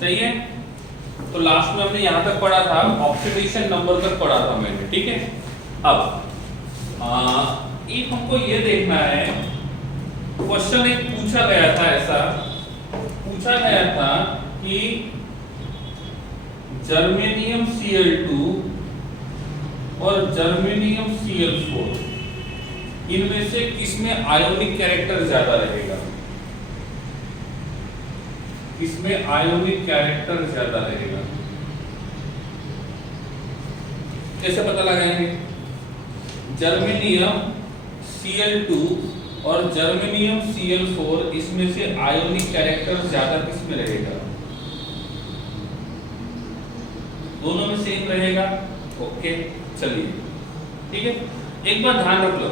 सही है। तो लास्ट में हमने यहाँ तक पढ़ा था, ऑक्सीडेशन नंबर तक पढ़ा था मैंने, ठीक है। अब एक हमको ये देखना है, क्वेश्चन एक पूछा गया था, ऐसा पूछा गया था कि जर्मेनियम Cl2 और जर्मेनियम Cl4 इनमें से किसमें आयोनिक कैरेक्टर ज्यादा रहेगा, किसमें आयोनिक कैरेक्टर ज्यादा रहेगा, कैसे पता लगाएंगे। जर्मेनियम Cl2 और जर्मेनियम Cl4 इसमें से आयोनिक कैरेक्टर ज्यादा किसमें रहेगा, दोनों में सेम रहेगा। ओके चलिए ठीक है। एक बार ध्यान रख लो,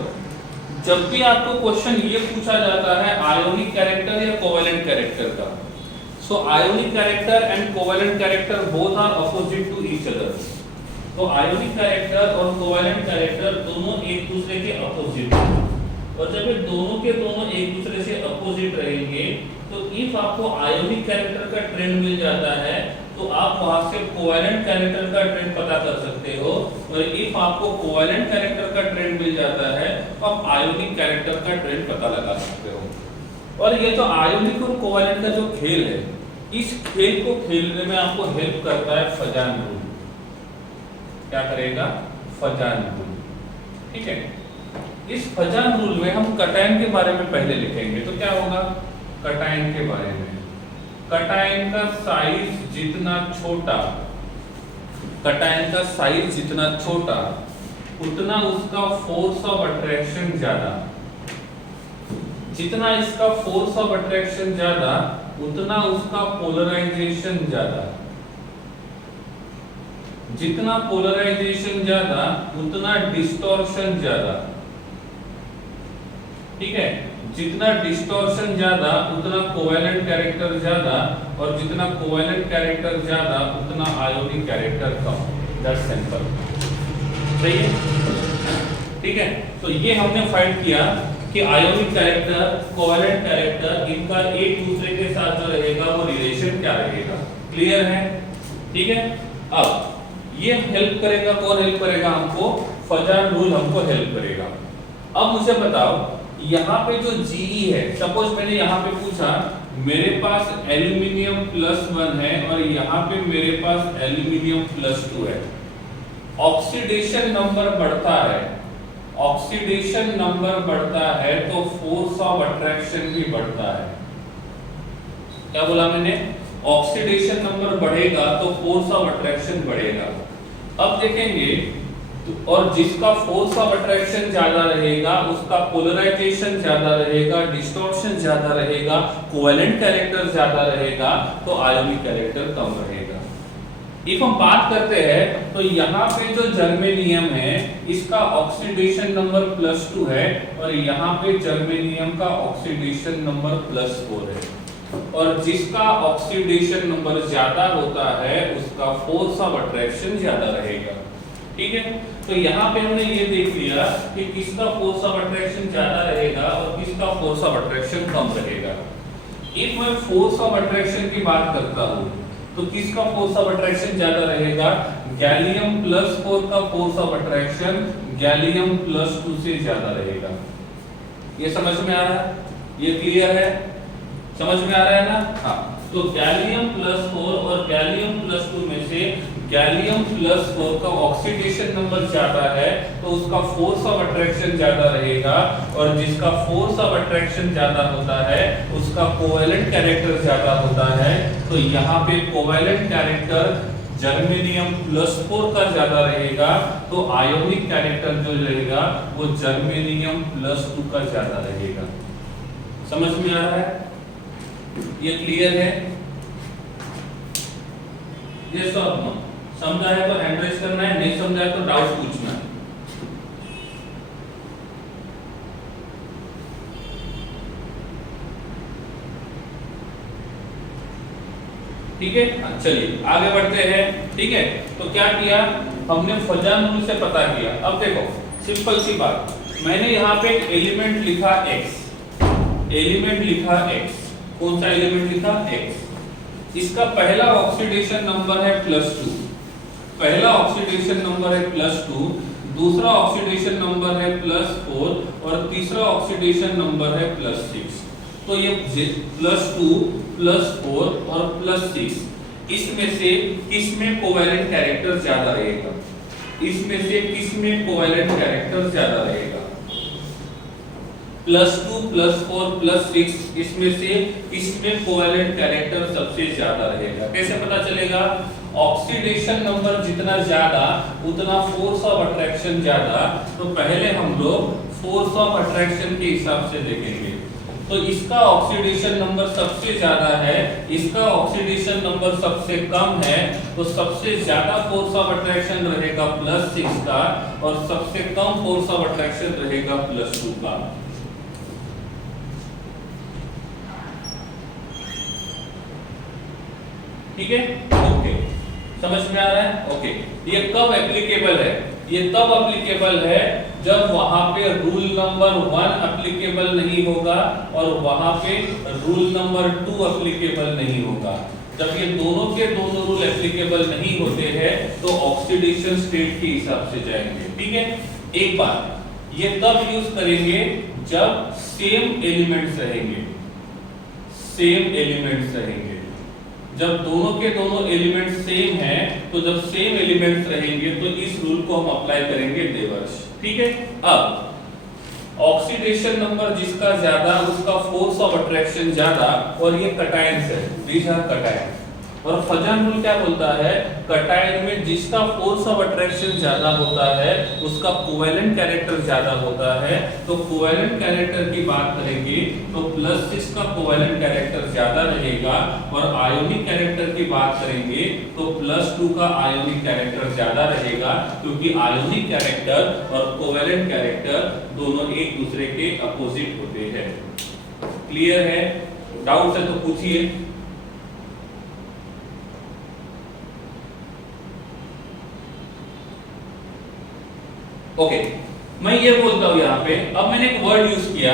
जब भी आपको क्वेश्चन ये पूछा जाता है आयोनिक कैरेक्टर या कोवेलेंट कैरेक्टर का, so ionic character and covalent character both are opposite to each other. तो आयोनिक कैरेक्टर और कोवेलेंट कैरेक्टर दोनों एक दूसरे के अपोजिट हैं, और जब ये दोनों के दोनों एक दूसरे से अपोजिट रहेंगे तो इफ आपको आयोनिक कैरेक्टर का ट्रेंड मिल जाता है तो आप वहां से कोवेलेंट कैरेक्टर का ट्रेंड पता कर सकते हो, और इफ आपको कोवेलेंट कैरेक्टर का ट्रेंड मिल जाता है तो आप आयोनिक कैरेक्टर का ट्रेंड पता लगा सकते हो। और ये तो आयोनिक और कोवेलेंट का जो खेल है, इस खेल को खेलने में आपको हेल्प करता है फजान रूल। क्या करेगा, फजान रूल, ठीक है। इस फजान रूल में हम कटायन के बारे में पहले लिखेंगे, तो क्या होगा कटायन के बारे में, कटायन का साइज जितना छोटा, कटायन का साइज जितना छोटा उतना उसका फोर्स ऑफ अट्रैक्शन ज्यादा, जितना इसका फोर्स ऑफ अट्रैक्शन ज्यादा उतना उसका पोलराइजेशन ज्यादा, जितना पोलराइजेशन ज्यादा उतना डिस्टॉर्शन ज्यादा, ठीक है। जितना डिस्टॉर्शन ज्यादा उतना कोवेलेंट कैरेक्टर ज्यादा, और जितना कोवेलेंट कैरेक्टर ज्यादा उतना ionic character come. That's simple, सही है, ठीक है। तो ये हमने फाइंड किया कि आयोनिक कैरेक्टर, कोवेलेंट कैरेक्टर, इनका एक दूसरे के साथ जो रहेगा वो रिलेशन क्या रहेगा, क्लियर है, ठीक है। अब ये हेल्प करेगा, कौन हेल्प करेगा हमको, फजान रूल हमको हेल्प करेगा। अब मुझे बताओ यहाँ पे जो Ge है, सपोज मैंने यहाँ पे पूछा मेरे पास एल्यूमिनियम +1 है और यहाँ पे मेरे पास एल्यूमिनियम +2 है, ऑक्सीडेशन नंबर बढ़ता है, ऑक्सीडेशन नंबर बढ़ता है तो फोर्स ऑफ अट्रैक्शन भी बढ़ता है। क्या बोला मैंने, ऑक्सीडेशन नंबर बढ़ेगा तो फोर्स ऑफ अट्रैक्शन बढ़ेगा। अब देखेंगे और जिसका फोर्स ऑफ अट्रैक्शन ज्यादा रहेगा उसका पोलराइजेशन ज्यादा रहेगा, डिस्टॉर्शन ज्यादा रहेगा, कोवेलेंट कैरेक्टर ज्यादा रहेगा, तो आयोनिक कैरेक्टर कम रहेगा। इफ हम बात करते हैं तो यहाँ पे जो जर्मेनियम है इसका ऑक्सीडेशन नंबर +2 है, और यहाँ पे जर्मेनियम का ऑक्सीडेशन नंबर +4 है, और जिसका ऑक्सीडेशन नंबर ज्यादा होता है उसका फोर्स ऑफ अट्रैक्शन ज्यादा रहेगा, ठीक है। तो यहाँ पे हमने ये देख लिया कि किसका फोर्स ऑफ अट्रैक्शन ज्यादा रहेगा और किसका फोर्स ऑफ अट्रैक्शन कम रहेगा। इफ मैं फोर्स ऑफ अट्रैक्शन की बात करता हूँ तो किसका फोर्स ऑफ अट्रैक्शन ज्यादा रहेगा, गैलियम +4 का फोर्स ऑफ अट्रैक्शन गैलियम +2 से ज्यादा रहेगा। ये समझ में आ रहा है, ये क्लियर है, समझ में आ रहा है ना। हाँ, तो गैलियम +4 और गैलियम +2 में से गैलियम +4 का ऑक्सीडेशन नंबर ज्यादा है तो उसका फोर्स ऑफ अट्रैक्शन ज्यादा रहेगा, और जिसका फोर्स ऑफ अट्रैक्शन ज्यादा होता है उसका कोवेलेंट कैरेक्टर ज्यादा होता है। तो यहाँ पे कोवेलेंट कैरेक्टर जर्मेनियम +4 का ज्यादा रहेगा, तो आयोनिक कैरेक्टर जो रहेगा वो जर्मेनियम +2 का ज्यादा रहेगा। समझ में आ रहा है, ये क्लियर है, ये सब समझा है तो हैंड रेज करना है, नहीं समझा है तो डाउट पूछना है। ठीक है, चलिए आगे बढ़ते हैं, ठीक है। तो क्या किया हमने, फजान रूल से पता किया। अब देखो सिंपल सी बात, मैंने यहाँ पे एक एलिमेंट लिखा x, एलिमेंट लिखा x, कौन सा एलिमेंट लिखा x, इसका पहला ऑक्सीडेशन नंबर है +2, पहला ऑक्सीडेशन नंबर है +2, दूसरा ऑक्सीडेशन नंबर है +4 और तीसरा ऑक्सीडेशन नंबर है +6। तो ये +2 +4 और +6 इसमें से किसमें कोवैलेंट कैरेक्टर ज्यादा रहेगा, इसमें से किसमें कोवैलेंट कैरेक्टर ज्यादा रहेगा, +2 +4 +6 इसमें से किसमें कोवैलेंट कैरेक्टर सबसे ज्यादा रहेगा। कैसे पता चलेगा, ऑक्सीडेशन नंबर जितना ज्यादा उतना फोर्स ऑफ अट्रैक्शन ज्यादा। तो पहले हम लोग फोर्स ऑफ अट्रैक्शन के हिसाब से देखेंगे। तो इसका ऑक्सीडेशन नंबर सबसे ज्यादा है, इसका ऑक्सीडेशन नंबर सबसे कम है, तो सबसे ज्यादा फोर्स ऑफ अट्रैक्शन रहेगा +6 का और सबसे कम फोर्स ऑफ अट्रैक्शन रहेगा +2 का। ठीक है, ओके, समझ में आ रहा है। ओके, ये कब एप्लीकेबल है, ये तब एप्लीकेबल है जब वहां पे रूल नंबर 1 एप्लीकेबल नहीं होगा और वहां पे रूल नंबर 2 एप्लीकेबल नहीं होगा। जब ये दोनों के दोनों रूल एप्लीकेबल नहीं होते हैं तो ऑक्सीडेशन स्टेट के हिसाब से जाएंगे। ठीक है, एक बात ये तब यूज करेंगे जब सेम एलिमेंट्स रहेंगे, सेम एलिमेंट्स रहेंगे। जब दोनों के दोनों एलिमेंट्स सेम हैं, तो जब सेम एलिमेंट्स रहेंगे तो इस रूल को हम अप्लाई करेंगे डेवर्स। ठीक है, अब ऑक्सीडेशन नंबर जिसका ज्यादा उसका फोर्स ऑफ अट्रैक्शन ज्यादा, और ये कटायंस है, दीज आर कटायंस। और फजन रूल क्या बोलता है, कटायन में जिसका फोर्स ऑफ अट्रैक्शन ज्यादा होता है उसका कोवैलेंट कैरेक्टर ज्यादा होता है। तो कोवैलेंट कैरेक्टर की बात करेंगे तो +6 का कोवैलेंट कैरेक्टर ज्यादा रहेगा, और आयोनिक कैरेक्टर की बात करेंगे तो +2 का आयोनिक कैरेक्टर ज्यादा रहेगा, क्योंकि आयोनिक कैरेक्टर और कोवैलेंट कैरेक्टर दोनों एक दूसरे के अपोजिट होते हैं। क्लियर है, डाउट है तो पूछिए। ओके, मैं ये बोलता हूं यहां पे, अब मैंने एक वर्ड यूज किया,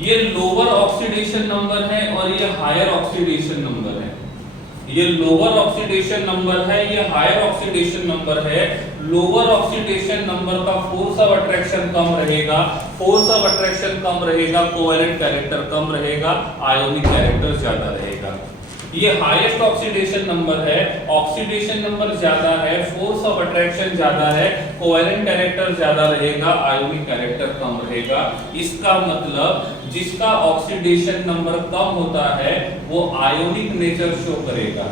ये लोअर ऑक्सीडेशन नंबर है और ये हायर ऑक्सीडेशन नंबर है। ये लोअर ऑक्सीडेशन नंबर है, ये हायर ऑक्सीडेशन नंबर है। लोअर ऑक्सीडेशन नंबर का फोर्स ऑफ अट्रैक्शन कम रहेगा, फोर्स ऑफ अट्रैक्शन कम रहेगा, कोवैलेंट कैरेक्टर कम रहेगा, आयोनिक कैरेक्टर ज्यादा रहेगा। ये हाईएस्ट ऑक्सीडेशन नंबर है, ऑक्सीडेशन नंबर ज्यादा है, फोर्स ऑफ अट्रैक्शन ज्यादा है, कोवैलेंट कैरेक्टर ज्यादा रहेगा, आयोनिक कैरेक्टर कम रहेगा। इसका मतलब जिसका ऑक्सीडेशन नंबर कम होता है वो आयोनिक नेचर शो करेगा,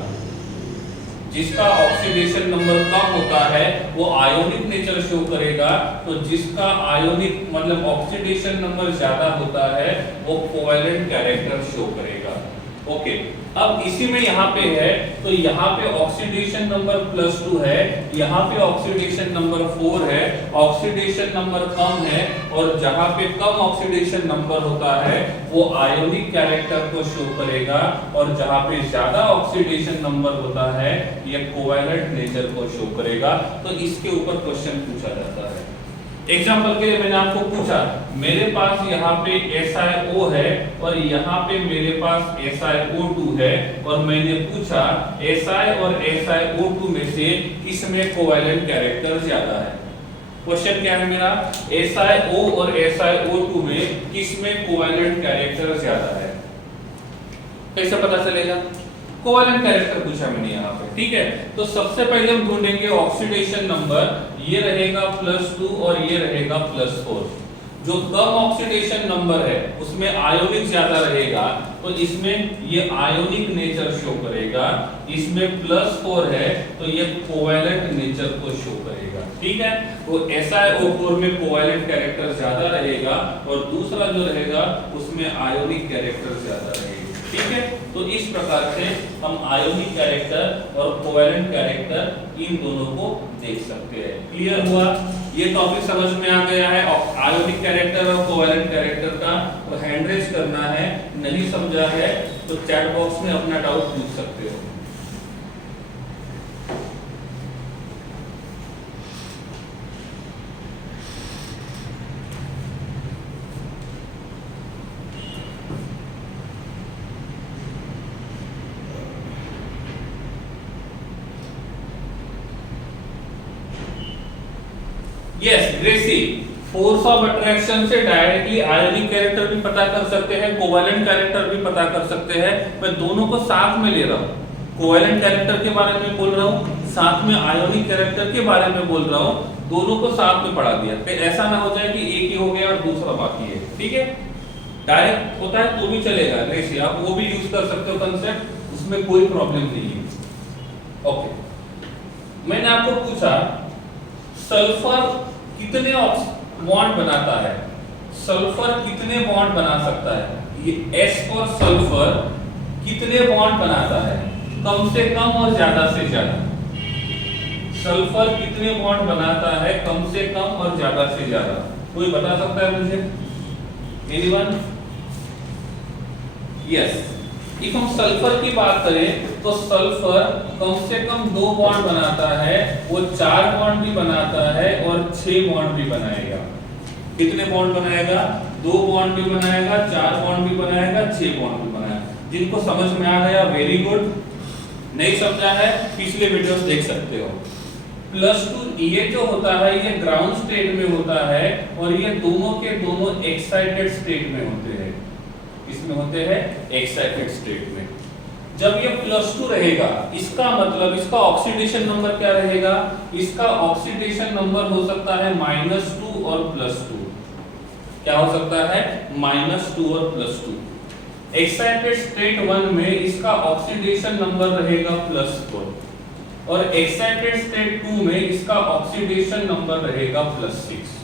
जिसका ऑक्सीडेशन नंबर कम होता है वो आयोनिक नेचर शो करेगा। तो जिसका आयोनिक मतलब ऑक्सीडेशन नंबर ज्यादा होता है वो कोवैलेंट कैरेक्टर शो करेगा। ओके, अब इसी में यहाँ पे है, तो यहाँ पे ऑक्सीडेशन नंबर +2 है, यहाँ पे ऑक्सीडेशन नंबर 4 है, ऑक्सीडेशन नंबर कम है, और जहाँ पे कम ऑक्सीडेशन नंबर होता है वो आयोनिक कैरेक्टर को शो करेगा, और जहाँ पे ज्यादा ऑक्सीडेशन नंबर होता है ये कोवैलेंट नेचर को शो करेगा। तो इसके ऊपर क्वेश्चन पूछा जाता है। एग्जाम्पल के लिए मैंने आपको पूछा, मेरे पास यहाँ पे SiO है और यहाँ पे मेरे पास SiO2 है, और मैंने पूछा Si और SiO2 में से किसमें कोवैलेंट कैरेक्टर ज्यादा है। क्वेश्चन क्या है मेरा, SiO और SiO2 में किसमें कोवैलेंट कैरेक्टर ज्यादा है। कैसे पता चलेगा, कोवैलेंट कैरेक्टर पूछा मैंने यहाँ पे। ठीक है, तो सबसे पहले हम ढूंढेंगे ऑक्सीडेशन नंबर, ये रहेगा +2 और ये रहेगा +4। जो कम ऑक्सीडेशन नंबर है उसमें आयोनिक ज्यादा रहेगा, तो इसमें ये आयोनिक नेचर शो करेगा, इसमें +4 है तो ये कोवैलेंट नेचर को शो करेगा। ठीक है, तो SiO4 में कोवैलेंट कैरेक्टर ज्यादा रहेगा और दूसरा जो रहेगा उसमें आयोनिक कैरेक्टर ज्यादा रहेगा। ठीक है, तो इस प्रकार से हम आयोनिक कैरेक्टर और कोवैलेंट कैरेक्टर इन दोनों को देख सकते हैं। क्लियर हुआ, ये टॉपिक समझ में आ गया है आयोनिक कैरेक्टर और कोवैलेंट कैरेक्टर का। तो हैंड रेज करना है, नहीं समझा है तो चैट बॉक्स में अपना डाउट पूछ सकते हो। Yes Gracy, force of attraction से डायरेक्टली आयोनिक कैरेक्टर भी पता कर सकते हैं, कोवैलेंट कैरेक्टर भी पता कर सकते हैं। मैं दोनों को साथ में ले रहा हूँ, कोवैलेंट कैरेक्टर के बारे में बोल रहा हूँ, साथ में आयोनिक कैरेक्टर के बारे में बोल रहा हूँ, दोनों को साथ में पढ़ा दिया। फिर ऐसा ना हो जाए कि एक ही हो गया और दूसरा बाकी है, ठीक है। डायरेक्ट होता है तो भी चलेगा ग्रेसी, आप वो भी यूज कर सकते हो कंसेप्ट, उसमें कोई प्रॉब्लम नहीं है। ओके, मैंने आपको पूछा सल्फर कितने बॉन्ड बनाता है, सल्फर कितने बॉन्ड बना सकता है, ये S फॉर सल्फर कितने बॉन्ड बनाता है, कम से कम और ज्यादा से ज्यादा। सल्फर कितने बॉन्ड बनाता है कम से कम और ज्यादा से ज्यादा, कोई बता सकता है मुझे? एनीवन? यस, इफ हम सल्फर की बात करें तो सल्फर कम से कम 2 बॉन्ड बनाता है, वो 4 बॉन्ड भी बनाता है और 6 बॉन्ड भी बनाएगा। कितने बॉन्ड बनाएगा? 2 बॉन्ड भी बनाएगा, 4 बॉन्ड भी बनाएगा, 6 बॉन्ड भी बनाएगा। जिनको समझ में आ गया वेरी गुड, नहीं समझा है पिछले वीडियोस देख सकते हो। +2 ये जो होता है ये ग्राउंड स्टेट में होता है और ये दोनों के दोनों एक्साइटेड स्टेट में होते हैं। इसमें होते हैं एक्साइटेड स्टेट में। जब ये +2 रहेगा इसका मतलब इसका ऑक्सीडेशन नंबर क्या रहेगा? इसका ऑक्सीडेशन नंबर हो सकता है -2 और +2। क्या हो सकता है? -2 और +2। एक्साइटेड स्टेट 1 में इसका ऑक्सीडेशन नंबर रहेगा +4 और एक्साइटेड स्टेट 2 में इसका ऑक्सीडेशन नंबर रहेगा +6।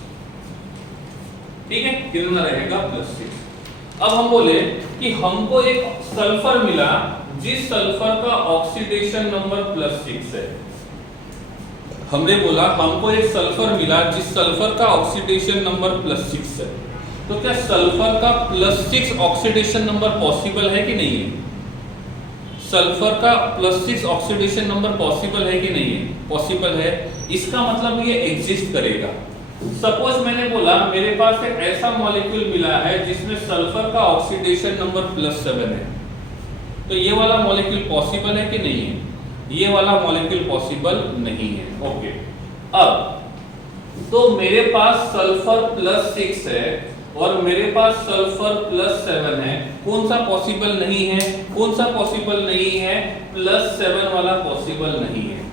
ठीक है, कितना रहेगा? +6। अब हम बोले कि हमको एक सल्फर मिला जिस सल्फर का ऑक्सीडेशन नंबर +6 है। हमने बोला हमको एक सल्फर मिला जिस सल्फर का ऑक्सीडेशन नंबर +6 है, तो क्या सल्फर का +6 ऑक्सीडेशन नंबर पॉसिबल है कि नहीं है? सल्फर का +6 ऑक्सीडेशन नंबर पॉसिबल है कि नहीं है? पॉसिबल है। इसका मतलब ये एग्जिस्ट करेगा। सपोज मैंने बोला मेरे पास एक ऐसा मॉलिक्यूल मिला है जिसमें सल्फर का ऑक्सीडेशन नंबर +7 है, तो ये वाला मॉलिक्यूल पॉसिबल है कि नहीं है? ये वाला मॉलिक्यूल पॉसिबल नहीं है। ओके, अब तो मेरे पास सल्फर +6 है और मेरे पास सल्फर +7 है, कौन सा पॉसिबल नहीं है? कौन सा पॉसिबल नहीं है? +7 वाला पॉसिबल नहीं है।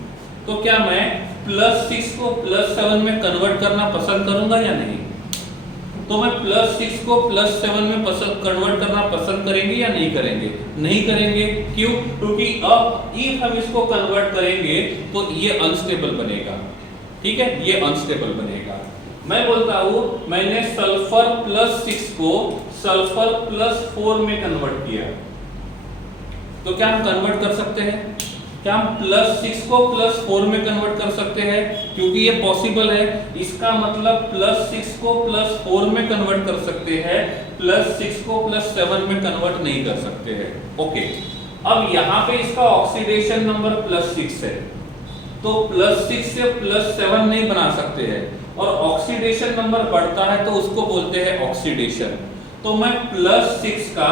तो क्या मैं +6 को +7 में कन्वर्ट करना पसंद करूंगा या नहीं? तो मैं +6 को +7 में कन्वर्ट करना पसंद करेंगे या नहीं करेंगे? नहीं करेंगे। क्यों? क्योंकि अब इफ हम इसको कन्वर्ट करेंगे तो ये अनस्टेबल बनेगा। ठीक है, ये अनस्टेबल बनेगा। मैं बोलता हूं मैंने सल्फर +6 को सल्फर +4 में कन्वर्ट किया, तो क्या हम कन्वर्ट कर सकते हैं? क्या हम +6 को +4 में कन्वर्ट कर सकते हैं? क्योंकि ये पॉसिबल है, इसका मतलब +6 को +4 में कन्वर्ट कर सकते हैं, +6 को +7 में कन्वर्ट नहीं कर सकते हैं। ओके, अब यहाँ पे इसका ऑक्सीडेशन नंबर +6 है, तो +6 से +7 नहीं बना सकते हैं और ऑक्सीडेशन नंबर बढ़ता है तो उसको बोलते हैं ऑक्सीडेशन। तो मैं +6 का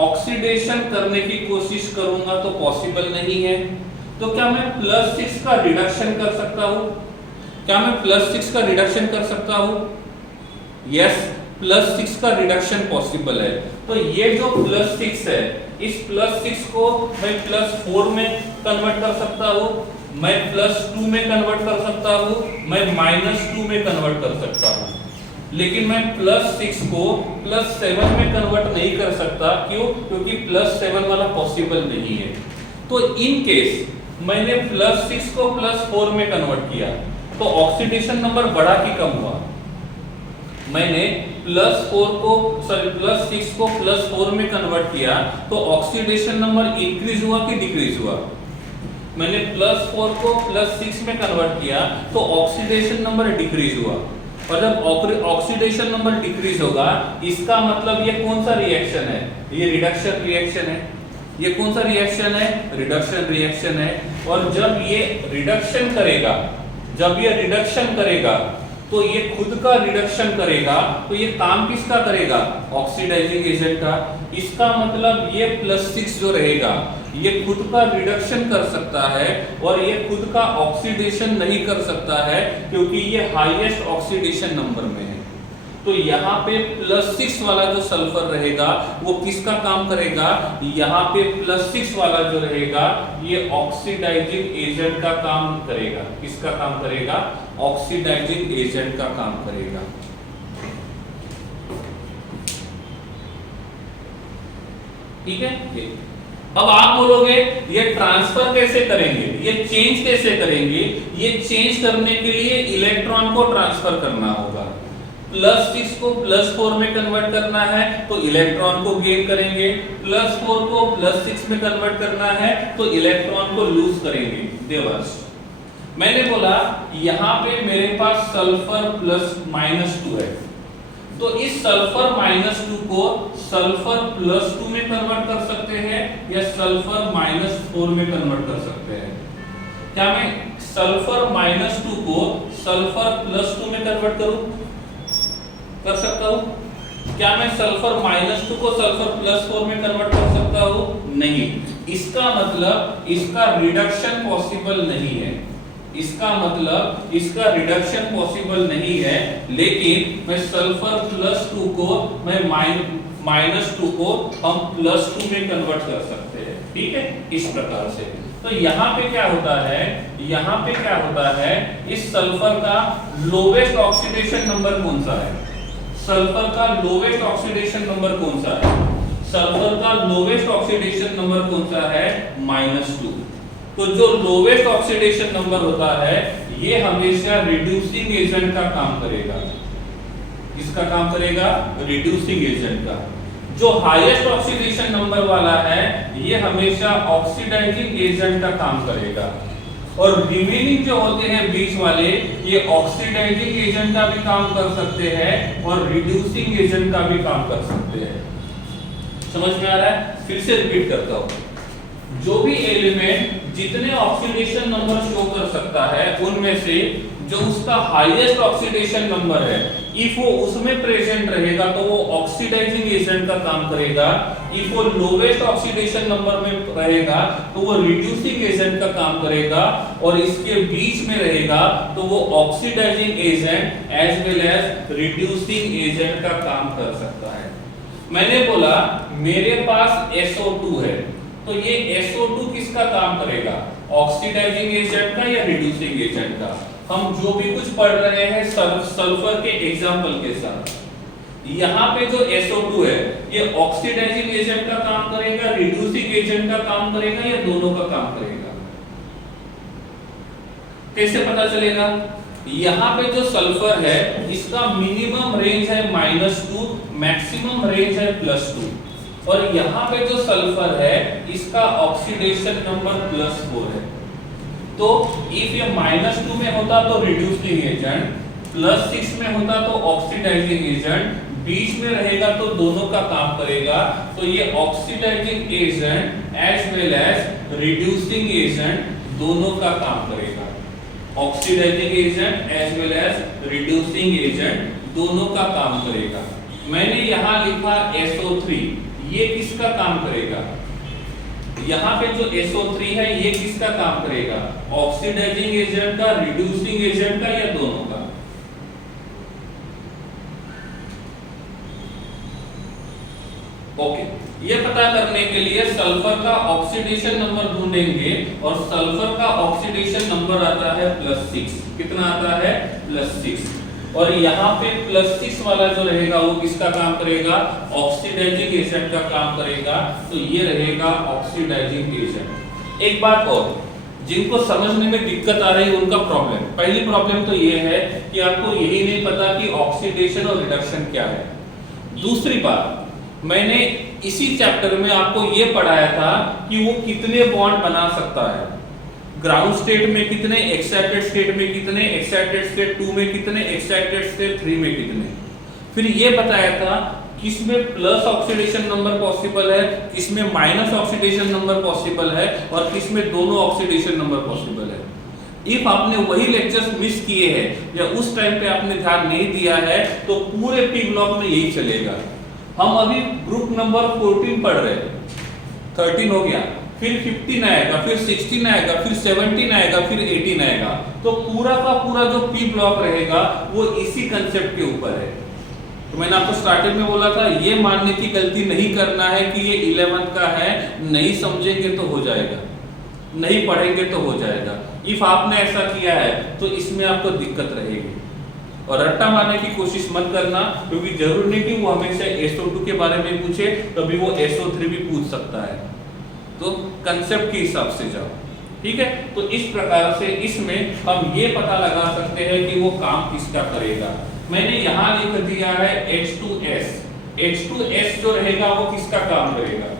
ऑक्सीडेशन करने की कोशिश करूंगा तो पॉसिबल नहीं है। तो क्या मैं +6 का रिडक्शन कर सकता हूं? क्या मैं +6 का रिडक्शन कर सकता हूं? यस, +6 का रिडक्शन पॉसिबल है। तो ये जो +6 है, इस +6 को मैं +4 में कन्वर्ट कर सकता हूं, मैं +2 में कन्वर्ट कर सकता हूं, मैं -2 में कन्वर्ट कर सकता हूं, लेकिन मैं +6 को +7 में कन्वर्ट नहीं कर सकता। क्यों? क्योंकि +7 वाला पॉसिबल नहीं है। तो इन केस मैंने +6 को +4 में कन्वर्ट किया तो ऑक्सीडेशन नंबर बढ़ा कि कम हुआ? मैंने +6 को +4 में कन्वर्ट किया तो ऑक्सीडेशन नंबर इंक्रीज हुआ कि डिक्रीज हुआ? मैंने +4 को +6 में कन्वर्ट किया तो ऑक्सीडेशन नंबर डिक्रीज हुआ, और जब ऑक्सीडेशन नंबर डिक्रीज होगा इसका मतलब ये कौन सा रिएक्शन है? ये रिडक्शन रिएक्शन है। ये कौन सा रिएक्शन है? रिडक्शन रिएक्शन है। और जब ये रिडक्शन करेगा, जब ये रिडक्शन करेगा तो ये खुद का रिडक्शन करेगा, तो ये काम किसका करेगा? ऑक्सीडाइजिंग एजेंट का। इसका मतलब ये +6 जो रहेगा ये खुद का रिडक्शन कर सकता है और ये खुद का ऑक्सीडेशन नहीं कर सकता है, क्योंकि ये हाईएस्ट ऑक्सीडेशन नंबर में है। तो यहाँ पे +6 वाला जो सल्फर रहेगा वो किसका काम करेगा? यहाँ पे +6 वाला जो रहेगा ये ऑक्सीडाइजिंग एजेंट का काम करेगा। किसका काम करेगा? ऑक्सीडाइजिंग एजेंट का काम करेगा। ठीक है। अब आप बोलोगे ये ट्रांसफर कैसे करेंगे, ये चेंज कैसे करेंगे? ये चेंज करने के लिए इलेक्ट्रॉन को ट्रांसफर करना होगा। +6 को +4 में कन्वर्ट करना है तो इलेक्ट्रॉन को गेन करेंगे, +4 को +6 में कन्वर्ट करना है तो इलेक्ट्रॉन को लूज करेंगे। देवर्ष मैंने बोला यहाँ पे मेरे पास सल्फर +-2 है, तो इस सल्फर -2 को सल्फर +2 में कन्वर्ट कर सकते हैं या सल्फर -4 में कन्वर्ट कर सकते हैं। क्या मैं सल्फर -2 को सल्फर +2 में कन्वर्ट करूं? कर सकता हूं। क्या मैं सल्फर -2 को सल्फर +4 में कन्वर्ट कर सकता हूं? नहीं। इसका मतलब इसका रिडक्शन पॉसिबल नहीं है। इसका मतलब इसका रिडक्शन पॉसिबल नहीं है, लेकिन मैं सल्फर +2 को मैं -2 को हम +2 में कन्वर्ट कर सकते हैं। ठीक है, इस प्रकार से। तो यहाँ पे क्या होता है? यहाँ पे क्या होता है? इस सल्फर का लोवेस्ट ऑक्सीडेशन नंबर कौन सा है? सल्फर का लोवेस्ट ऑक्सीडेशन नंबर कौन सा है? सल्फर का लोवेस्ट ऑक्सीडेशन नंबर कौन सा है? -2। तो जो लोवेस्ट ऑक्सीडेशन नंबर होता है ये हमेशा रिड्यूसिंग एजेंट का काम करेगा। किसका काम करेगा? रिड्यूसिंग एजेंट का। जो हाईएस्ट ऑक्सीडेशन नंबर वाला है ये हमेशा ऑक्सीडाइजिंग एजेंट का काम करेगा, और रिमेनिंग जो होते हैं बीच वाले ये ऑक्सीडाइजिंग एजेंट का भी काम कर सकते हैं और रिड्यूसिंग एजेंट का भी काम कर सकते हैं। समझ में आ रहा है? फिर से रिपीट करता हूं। जो भी एलिमेंट जितने ऑक्सीडेशन नंबर शो कर सकता है उनमें से जो उसका हाईएस्ट ऑक्सीडेशन नंबर है, इफ वो उसमें प्रेजेंट रहेगा तो वो ऑक्सीडाइजिंग एजेंट का काम करेगा। इफ वो लोवेस्ट ऑक्सीडेशन नंबर में रहेगा तो वो रिड्यूसिंग एजेंट का काम करेगा, और इसके बीच में रहेगा तो वो oxidising agent as well as reducing agent का काम कर सकता है। मैंने बोला मेरे पास SO2 है, तो ये SO2 किसका काम करेगा? ऑक्सीडाइजिंग एजेंट का या रिड्यूसिंग एजेंट का? हम जो भी कुछ पढ़ रहे हैं सल्फर के एग्जांपल के साथ, यहाँ पे जो SO2 है ये ऑक्सीडाइजिंग एजेंट का काम करेगा, रिड्यूसिंग एजेंट का काम करेगा या दोनों का काम करेगा? कैसे पता चलेगा? यहाँ पे जो सल्फर है इसका मिनिमम रेंज है -2, मैक्सिमम रेंज है +2, और यहाँ पे जो सल्फर है इसका ऑक्सीडेशन नंबर +4 है। तो इफ ये -2 में होता तो रिड्यूसिंग एजेंट, +6 में होता तो ऑक्सीडाइजिंग एजेंट, बीच में रहेगा तो दोनों का काम करेगा। तो ये oxidising agent as well as reducing agent दोनों का काम करेगा। Oxidising agent as well as reducing agent दोनों का काम करेगा। मैंने यहाँ लिखा SO3, ये किसका काम करेगा? यहाँ पे जो SO3 है ये किसका काम करेगा? ऑक्सीडाइजिंग एजेंट का, रिड्यूसिंग एजेंट का या दोनों का? ओके, ये पता करने के लिए सल्फर का ऑक्सीडेशन नंबर ढूंढेंगे, और सल्फर का ऑक्सीडेशन नंबर आता है +6। कितना आता है? +6। और यहाँ पे +6 वाला जो रहेगा वो किसका काम करेगा? ऑक्सीडाइजिंग एजेंट का काम करेगा। तो ये रहेगा ऑक्सीडाइजिंग एजेंट। एक बात और, जिनको समझने में दिक्कत आ रही है उनका प्रॉब्लम, पहली प्रॉब्लम तो ये है कि आपको यही नहीं पता कि ऑक्सीडेशन और रिडक्शन क्या है। दूसरी बात, मैंने इसी चैप्टर में आपको ये पढ़ाया था कि वो कितने बॉन्ड बना सकता है, ग्राउंड स्टेट में कितने, एक्साइटेड स्टेट में कितने, एक्साइटेड स्टेट 2 में कितने, एक्साइटेड स्टेट 3 में कितने। फिर ये बताया था किसमें प्लस ऑक्सीडेशन नंबर पॉसिबल है, किसमें माइनस ऑक्सीडेशन नंबर पॉसिबल है, और किसमें दोनों ऑक्सीडेशन नंबर पॉसिबल है। इफ आपने वही लेक्चर्स मिस किए हैं या उस टाइम पे आपने ध्यान नहीं दिया है तो पूरे पी ब्लॉक में यही चलेगा। हम अभी ग्रुप नंबर 14 पढ़ रहे हैं, 13 हो गया, फिर 15 आएगा, फिर 16 आएगा, फिर 17 आएगा, फिर 18 आएगा। तो पूरा का पूरा जो पी ब्लॉक रहेगा वो इसी कंसेप्ट के ऊपर है। तो मैंने आपको स्टार्टिंग में बोला था ये मानने की गलती नहीं करना है कि ये 11 का है, नहीं समझेंगे तो हो जाएगा, नहीं पढ़ेंगे तो हो जाएगा। इफ आपने ऐसा किया है तो इसमें आपको दिक्कत रहेगी। और रट्टा मारने की कोशिश मत करना, क्योंकि जरूर नहीं कि वो हमेशा SO2 के बारे में पूछे, कभी वो SO3 भी पूछ सकता है। तो कंसेप्ट के हिसाब से जाओ, ठीक है। तो इस प्रकार से इसमें हम ये पता लगा सकते हैं कि वो काम किसका करेगा। मैंने यहां लिख दिया है H2S। H2S जो रहेगा वो किसका काम करेगा?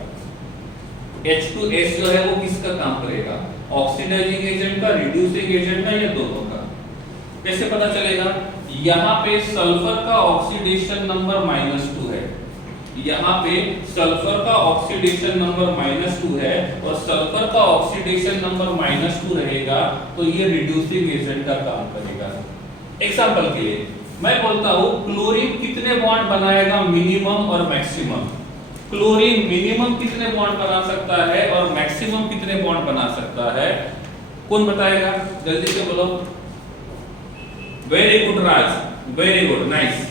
H2S जो है वो किसका काम करेगा? ऑक्सीडाइजिंग एजेंट का, रिड्यूसिंग एजेंट का, या दोनों का? कैसे पता चलेगा? यहाँ पे सल्फर का ऑक्सीडेशन नंबर -2 है, यहाँ पे सल्फर का ऑक्सीडेशन नंबर -2 है, और सल्फर का ऑक्सीडेशन नंबर -2 रहेगा तो ये रिड्यूसिंग एजेंट का काम करेगा। एग्जांपल के लिए मैं बोलता हूं क्लोरीन कितने बॉन्ड बनाएगा मिनिमम और मैक्सिमम? क्लोरीन मिनिमम कितने बॉन्ड बना सकता है और मैक्सिमम कितने बॉन्ड बना सकता है? कौन बताएगा? जल्दी से बोलो। वेरी गुड राज, वेरी गुड, नाइस,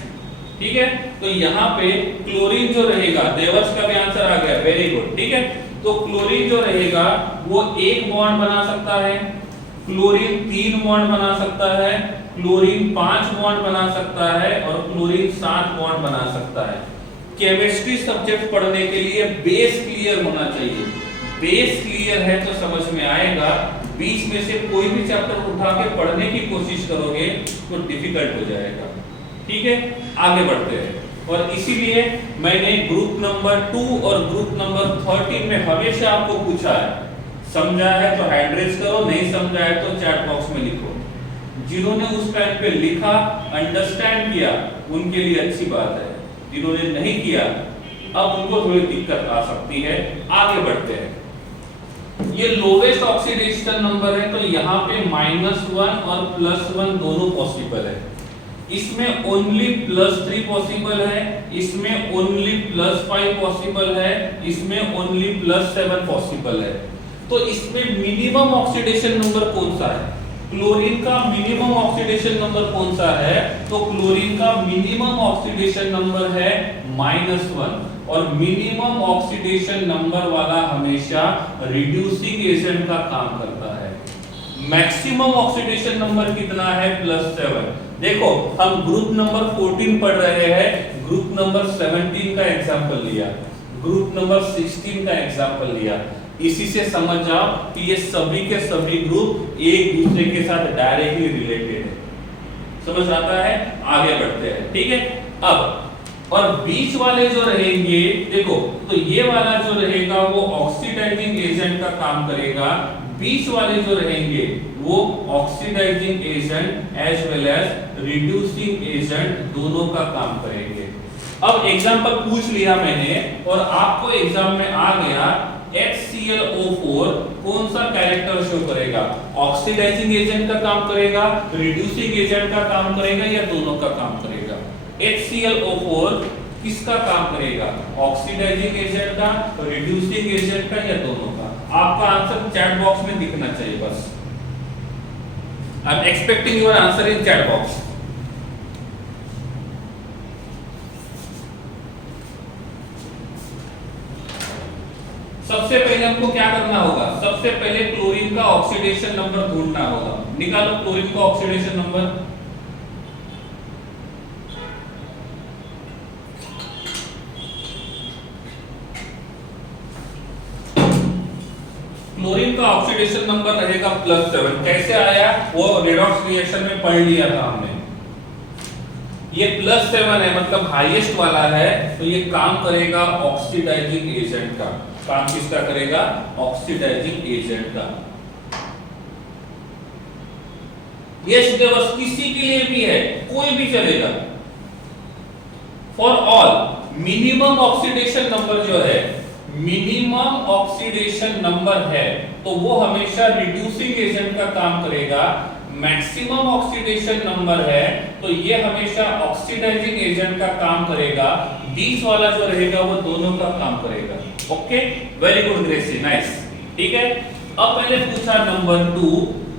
ठीक है। तो यहाँ पे क्लोरीन जो रहेगा, देवर्ष का भी आंसर आ गया, वेरी गुड, ठीक है। तो क्लोरीन जो रहेगा वो 1 बॉन्ड बना सकता है, क्लोरीन 3 बॉन्ड बना सकता है, क्लोरीन 5 बॉन्ड बना सकता है, और क्लोरीन 7 बॉन्ड बना सकता है। केमिस्ट्री सब्जेक्ट पढ़ने के लिए बेस क्लियर होना चाहिए। बेस क्लियर है तो समझ में आएगा। बीच में से कोई भी चैप्टर उठा के पढ़ने की कोशिश करोगे तो डिफिकल्ट हो जाएगा, ठीक है। आगे बढ़ते हैं। और इसीलिए मैंने ग्रुप नंबर 2 और ग्रुप नंबर 13 में हमेशा आपको पूछा है, समझा है तो हैंड रेज करो, नहीं समझा है तो चैट बॉक्स में लिखो। जिन्होंने उस टाइम पे लिखा, अंडरस्टैंड किया, उनके लिए अच्छी बात है। जिन्होंने नहीं किया अब उनको थोड़ी दिक्कत आ सकती है। आगे बढ़ते हैं। ये लोवेस्ट ऑक्सीडेशन नंबर है, तो यहाँ पे -1 और +1 दोनों पॉसिबल है। इसमें ओनली +3 पॉसिबल है, इसमें ओनली +5 पॉसिबल है, इसमें ओनली +7 पॉसिबल है। तो इसमें मिनिमम ऑक्सीडेशन नंबर कौन सा है? क्लोरीन का मिनिमम ऑक्सीडेशन नंबर कौन सा है? तो क्लोरीन का मिनिमम ऑक्सीडेशन नंबर है -1, और मिनिमम ऑक्सीडेशन नंबर वाला हमेशा रिड्यूसिंग एजेंट का काम करता है। मैक्सिमम ऑक्सीडेशन नंबर कितना है? +7। देखो हम ग्रुप नंबर 14 पढ़ रहे हैं, ग्रुप नंबर 17 का एग्जांपल लिया, ग्रुप नंबर 16 का एग्जांपल लिया। इसी से समझ जाओ कि ये सभी के सभी ग्रुप एक दूसरे के साथ डायरेक्टली रिलेटेड है। समझ आता है? आगे बढ़ते हैं, ठीक है। अब और बीच वाले जो रहेंगे, देखो तो ये वाला जो रहेगा वो ऑक्सीडाइजिंग एजेंट का काम करेगा, बीच वाले जो रहेंगे वो oxidising agent as well as reducing agent दोनों का काम करेंगे। अब एग्जांपल पूछ लिया मैंने और आपको एग्जाम में आ गया, HClO4 कौन सा कैरेक्टर शो करेगा? ऑक्सीडाइजिंग एजेंट का काम करेगा, रिड्यूसिंग एजेंट का काम करेगा, या दोनों का काम करेगा? HClO4 किसका काम करेगा? ऑक्सीडाइजिंग एजेंट का, रिड्यूसिंग एजेंट का, या दोनों का? आपका आंसर चैट बॉक्स में दिखना चाहिए बस। I am expecting your answer in chat box. सबसे पहले हमको क्या करना होगा? सबसे पहले क्लोरीन का ऑक्सीडेशन नंबर ढूंढना होगा। निकालो क्लोरीन का ऑक्सीडेशन नंबर। क्लोरीन का ऑक्सीडेशन नंबर रहेगा +7। कैसे आया? वो रेडॉक्स रिएक्शन में पढ़ लिया था हमने। ये +7 है मतलब हाईएस्ट वाला है, तो ये काम करेगा ऑक्सीडाइजिंग एजेंट का। काम किसका करेगा? ऑक्सीडाइजिंग एजेंट का। यस देवस, किसी के लिए भी है, कोई भी चलेगा। For all minimum oxidation number जो है, मिनिमम ऑक्सीडेशन नंबर है तो वो हमेशा रिड्यूसिंग एजेंट का काम करेगा। मैक्सिमम ऑक्सीडेशन नंबर है तो ये हमेशा ऑक्सीडाइजिंग एजेंट का काम करेगा। बीच वाला जो रहेगा वो दोनों का काम करेगा। Okay, very good Gracy, nice. ठीक है। अब मैंने पूछा नंबर 2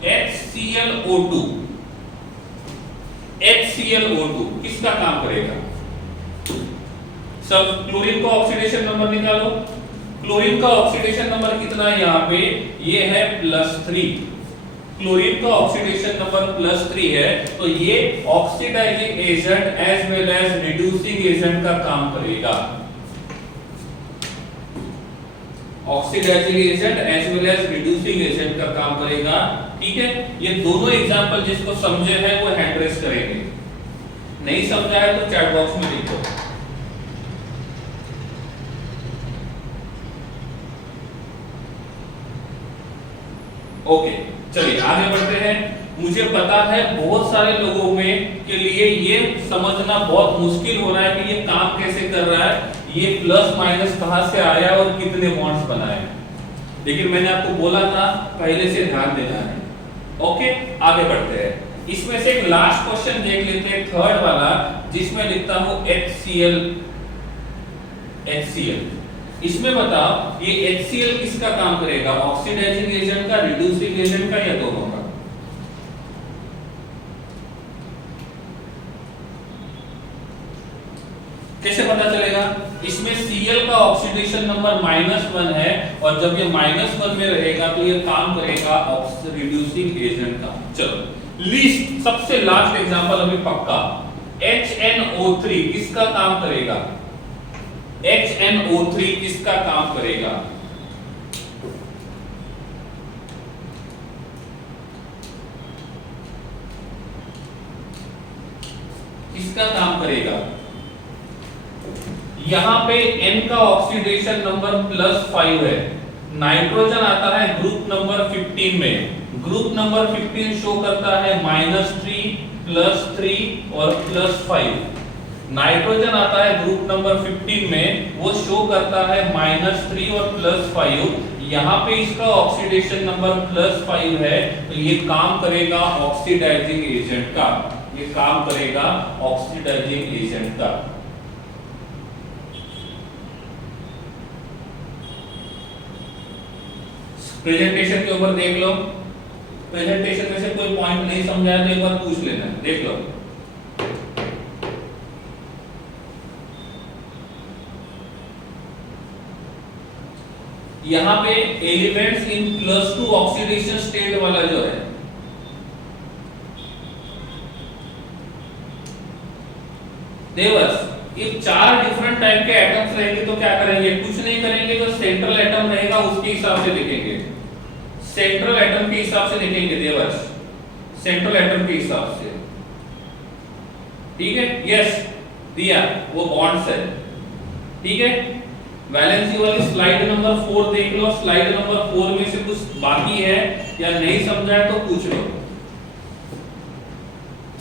HClO2। HClO2 किसका काम करेगा? सब क्लोरीन का ऑक्सीडेशन नंबर निकालो। क्लोरीन का ऑक्सीडेशन नंबर कितना है यहाँ पे? ये है +3। क्लोरीन का ऑक्सीडेशन नंबर +3 है, तो ये oxidising agent as well as reducing agent का काम करेगा। Oxidising agent as well as reducing agent का काम करेगा। ठीक है, ये दोनों एग्जांपल जिसको समझे हैं वो हैंड रेस करेंगे, नहीं समझा है तो चैट बॉक्स में लिखो। ओके, चलिए आगे बढ़ते हैं। मुझे पता है बहुत सारे लोगों में के लिए ये समझना बहुत मुश्किल हो रहा है कि ये काम कैसे कर रहा है, ये प्लस माइनस कहां से आया और कितने बॉन्ड्स बनाए, लेकिन मैंने आपको बोला था पहले से ध्यान देना है। ओके, आगे बढ़ते हैं। इसमें से एक लास्ट क्वेश्चन देख लेते हैं, थर्ड वाला, जिसमें लिखता हूं HCl। इसमें बताओ ये HCl किसका काम करेगा? ऑक्सीडाइजिंग एजेंट का, रिड्यूसिंग एजेंट का, या दोनों का? कैसे पता चलेगा? इसमें Cl का ऑक्सीडेशन नंबर -1 है, और जब ये -1 में रहेगा तो ये काम करेगा रिड्यूसिंग एजेंट का। चलो लीस्ट, सबसे लास्ट एग्जांपल अभी पक्का। HNO3 किसका काम करेगा? HNO3 किसका काम करेगा? किसका काम करेगा? यहां पे N का ऑक्सीडेशन नंबर +5 है, नाइट्रोजन आता है ग्रुप नंबर 15 में। ग्रुप नंबर 15 शो करता है -3 +3 और +5। नाइट्रोजन आता है ग्रुप नंबर 15 में, वो शो करता है -3 और +5। यहाँ पे इसका ऑक्सीडेशन नंबर +5 है, तो ये काम करेगा ऑक्सीडाइजिंग एजेंट का। ये काम करेगा ऑक्सीडाइजिंग एजेंट का। प्रेजेंटेशन के ऊपर देख लो, प्रेजेंटेशन में से कोई पॉइंट नहीं समझाया तो एक बार पूछ लेना, देख लो। यहां पे एलिमेंट्स इन +2 ऑक्सीडेशन स्टेट वाला जो है, देवर्स, ये 4 डिफरेंट टाइप के एटम्स रहेंगे तो क्या करेंगे? कुछ नहीं करेंगे, जो सेंट्रल एटम रहेगा उसके हिसाब से लिखेंगे। सेंट्रल एटम के हिसाब से लिखेंगे देवर्स, सेंट्रल एटम के हिसाब से। ठीक है, यस दिया, वो बॉन्ड्स है। ठीक है, वैलेंसी वाली स्लाइड नंबर 4 देख लो। स्लाइड नंबर 4 में से कुछ बाकी है या नहीं समझा है तो पूछ लो।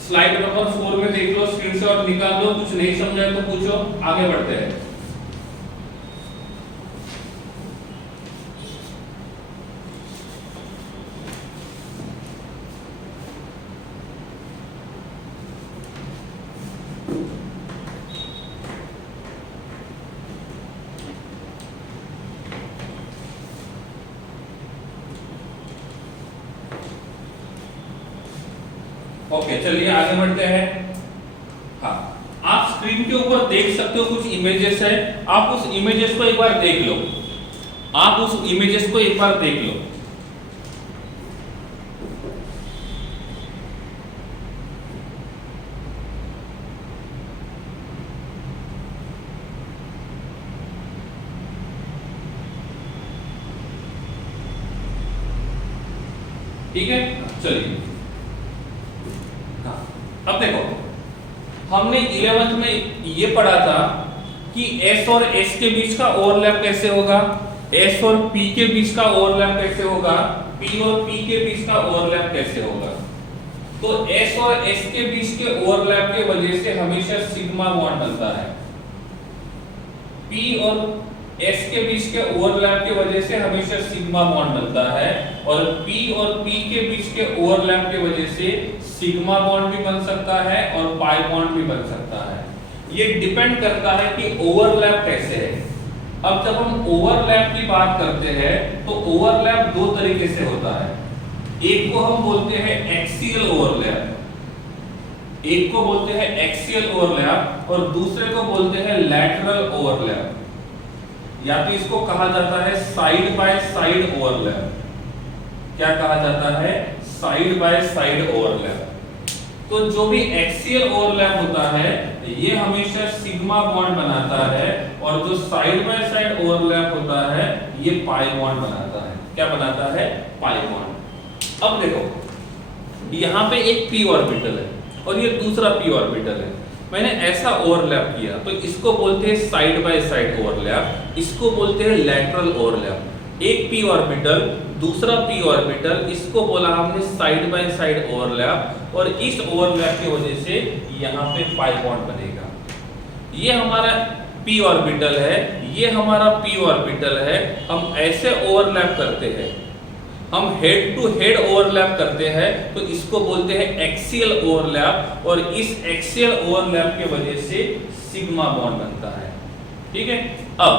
स्लाइड नंबर 4 में देख लो, स्क्रीनशॉट निकाल लो, कुछ नहीं समझा है तो पूछो। आगे बढ़ते हैं। ओके, चलिए आगे बढ़ते हैं। हाँ, आप स्क्रीन के ऊपर देख सकते हो कुछ इमेजेस है, आप उस इमेजेस को एक बार देख लो। आप उस इमेजेस को एक बार देख लो। ठीक है, चलिए। अब देखो, हमने 11th में ये पढ़ा था कि S और S के बीच का ओवरलैप कैसे होगा, S और P के बीच का ओवरलैप कैसे होगा, P और P के बीच का ओवरलैप कैसे होगा। तो S और S के बीच के ओवरलैप के वजह से हमेशा सिग्मा बॉन्ड बनता है। P और S के बीच के ओवरलैप की वजह से हमेशा सिग्मा बॉन्ड बनता है, और P और P के बीच के ओवरलैप की वजह से सिग्मा बॉन्ड भी बन सकता है और पाई बॉन्ड भी बन सकता है। ये डिपेंड करता है कि ओवरलैप कैसे है। अब जब हम ओवरलैप की बात करते हैं तो ओवरलैप दो तरीके से होता है। एक को हम बोलते हैं एक्सियल ओवरलैप, एक को बोलते हैं एक्सियल ओवरलैप और दूसरे को बोलते हैं लैटरल ओवरलैप, या तो इसको कहा जाता है साइड बाय साइड ओवरलैप। क्या कहा जाता है? Side by side overlap. तो जो भी एक्सियल ओवरलैप होता है ये हमेशा सिग्मा बॉन्ड बनाता है और जो साइड बाय साइड ओवरलैप होता है ये पाई बॉन्ड बनाता है। क्या बनाता है? Pi bond. अब देखो यहाँ पे एक p ऑर्बिटल है और ये दूसरा p ऑर्बिटल है। मैंने ऐसा ओवरलैप किया तो इसको बोलते हैं साइड बाय साइड ओवरलैप, इसको बोलते हैं लैटरल ओवरलैप। एक p ऑर्बिटल दूसरा p ऑर्बिटल, इसको बोला हमने साइड बाय साइड ओवरलैप और इस ओवरलैप की वजह से यहाँ पे पाई बॉन्ड बनेगा। ये हमारा p ऑर्बिटल है, ये हमारा p ऑर्बिटल है। हम ऐसे ओवरलैप करते हैं, हम हेड टू हेड ओवरलैप करते हैं तो इसको बोलते हैं एक्सियल ओवरलैप और इस एक्सियल ओवरलैप की वजह से सिग्मा बॉन्ड बनता है। ठीक है। अब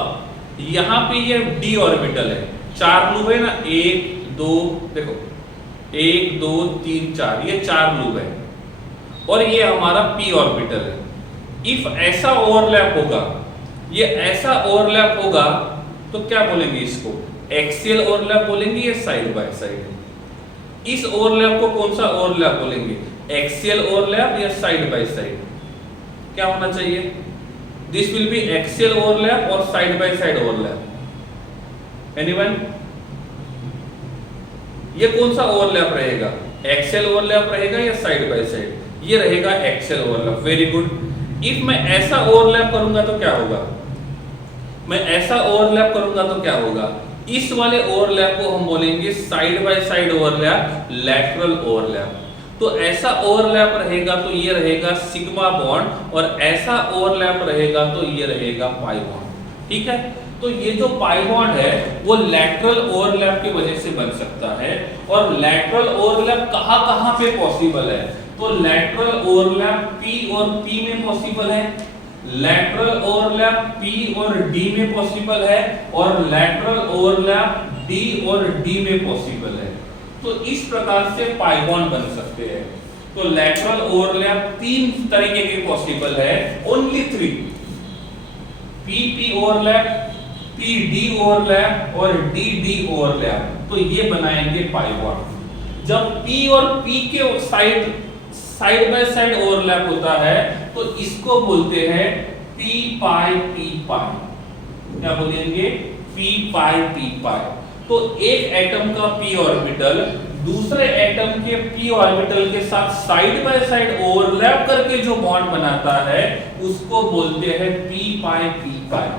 यहाँ पे ये d ऑर्बिटल है, चार लूप है ना, 1 2 देखो 1 2 3 4, ये चार लूप है और ये हमारा p ऑर्बिटल है। इफ ऐसा ओवरलैप होगा, ये ऐसा ओवरलैप होगा तो क्या बोलेंगे इसको? एक्सियल ओवरलैप बोलेंगे या साइड बाय साइड? इस ओवरलैप को कौन सा ओवरलैप बोलेंगे? एक्सियल ओवरलैप या साइड बाय साइड? क्या होना चाहिए? This will be axial overlap और side by side overlap. Anyone? ये कौन सा ओवरलैप रहेगा? एक्सियल ओवरलैप रहेगा या साइड बाय साइड? ये रहेगा axial overlap. Very good. If मैं ऐसा ओवरलैप करूंगा तो क्या होगा? मैं ऐसा ओवरलैप करूंगा तो क्या होगा? इस वाले ओवरलैप को हम बोलेंगे side by side overlap, lateral overlap. तो ऐसा ओवरलैप रहेगा तो ये रहेगा सिग्मा बॉन्ड और ऐसा ओवरलैप रहेगा तो ये रहेगा पाई बॉन्ड। ठीक है। तो ये जो पाई बॉन्ड है वो लैटरल ओवरलैप की वजह से बन सकता है। और लैटरल ओवरलैप कहां-कहां पे पॉसिबल है? तो लैटरल ओवरलैप P और P में पॉसिबल है, लैटरल ओवरलैप P और D में पॉसिबल है और लैटरल ओवरलैप D और D में पॉसिबल है। तो इस प्रकार से पाई बॉन्ड बन सकते हैं। तो लैटरल ओवरलैप तीन तरीके के पॉसिबल है, only 3। PP overlap, PD overlap और DD ओवरलैप। तो ये बनाएंगे पाई बॉन्ड। जब P और P के साइड बाय साइड ओवरलैप होता है तो इसको बोलते हैं p पाई p पाई। क्या बोलेंगे? p पाई p पाई। तो एक एटम का p ऑर्बिटल दूसरे एटम के p ऑर्बिटल के साथ साइड बाय साइड ओवरलैप करके जो बॉन्ड बनाता है उसको बोलते हैं p पाई p पाई।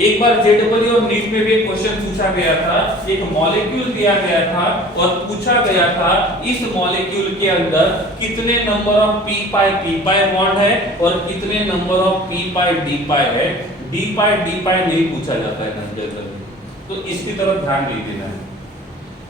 एक बार जेडब्ल्यू और नीट में भी एक क्वेश्चन पूछा गया था, एक मॉलिक्यूल दिया गया था और पूछा गया था इस मॉलिक्यूल के अंदर कितने number of p pi bond है और कितने number of p pi d पाई है। d पाई नहीं पूछा जाता है जनरली, तो इसकी तरफ ध्यान नहीं देना है।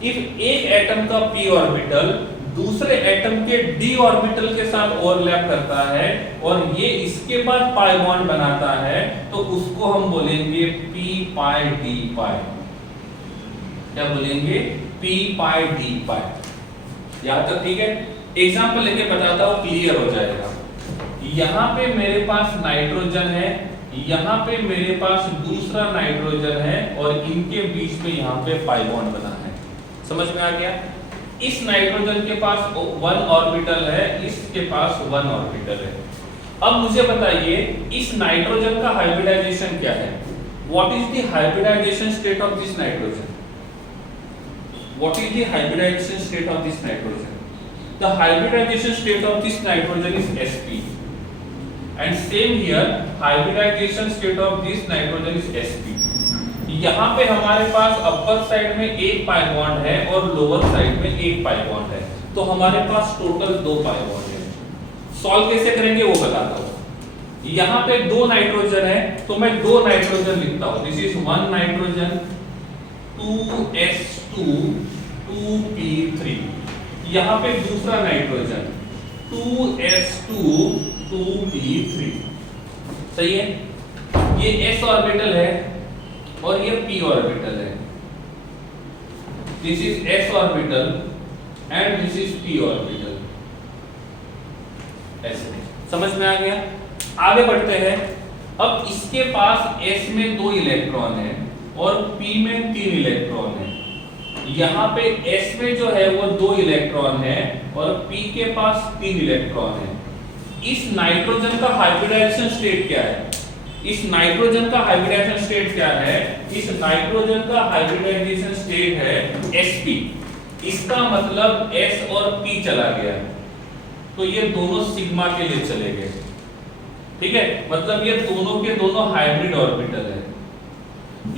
इफ एक एटम का p ऑर्बिटल दूसरे एटम के d ऑर्बिटल के साथ ओवरलैप करता है और ये इसके बाद पाई बॉन्ड बनाता है तो उसको हम बोलेंगे p पाई d पाई। क्या बोलेंगे? p पाई d पाई। यहां तक ठीक है? एग्जांपल लेके बताता हूं, क्लियर हो जाएगा। यहां पे मेरे पास नाइट्रोजन है, यहां पे मेरे पास दूसरा नाइट्रोजन है और इनके बीच में यहां पे पाई बॉन्ड बना है। समझ में आ गया? इस नाइट्रोजन के पास 1 ऑर्बिटल है, इसके पास 1 ऑर्बिटल है। अब मुझे बताइए इस नाइट्रोजन का हाइब्रिडाइजेशन क्या है? What is the hybridisation state of this nitrogen? What is the hybridisation state of this nitrogen? The hybridisation state of this nitrogen is sp and same here hybridization state of this nitrogen is sp। यहाँ पे हमारे पास upper side में एक pi bond है और lower side में एक pi bond है, तो हमारे पास टोटल 2 पाई बॉन्ड है। सॉल्व कैसे करेंगे वो बताता हूँ। यहाँ पे 2 नाइट्रोजन है तो मैं 2 नाइट्रोजन लिखता हूँ। This is 1 nitrogen 2s2 2p3। यहाँ पे दूसरा नाइट्रोजन 2s2 2p3। सही है? ये s ऑर्बिटल है, और ये p ऑर्बिटल है। This is s orbital and this is p orbital. ऐसे समझ में आ गया। आगे बढ़ते हैं। अब इसके पास s में 2 इलेक्ट्रॉन है और p में 3 इलेक्ट्रॉन है। यहाँ पे s में जो है वो 2 इलेक्ट्रॉन है और p के पास 3 इलेक्ट्रॉन है। इस नाइट्रोजन का हाइब्रिडाइजेशन स्टेट क्या है? इस नाइट्रोजन का हाइब्रिडाइजेशन स्टेट क्या है? इस नाइट्रोजन का हाइब्रिडाइजेशन स्टेट है sp। इसका मतलब s और p चला गया, तो ये दोनों सिग्मा के लिए चले गए। ठीक है, मतलब ये दोनों के दोनों हाइब्रिड ऑर्बिटल है।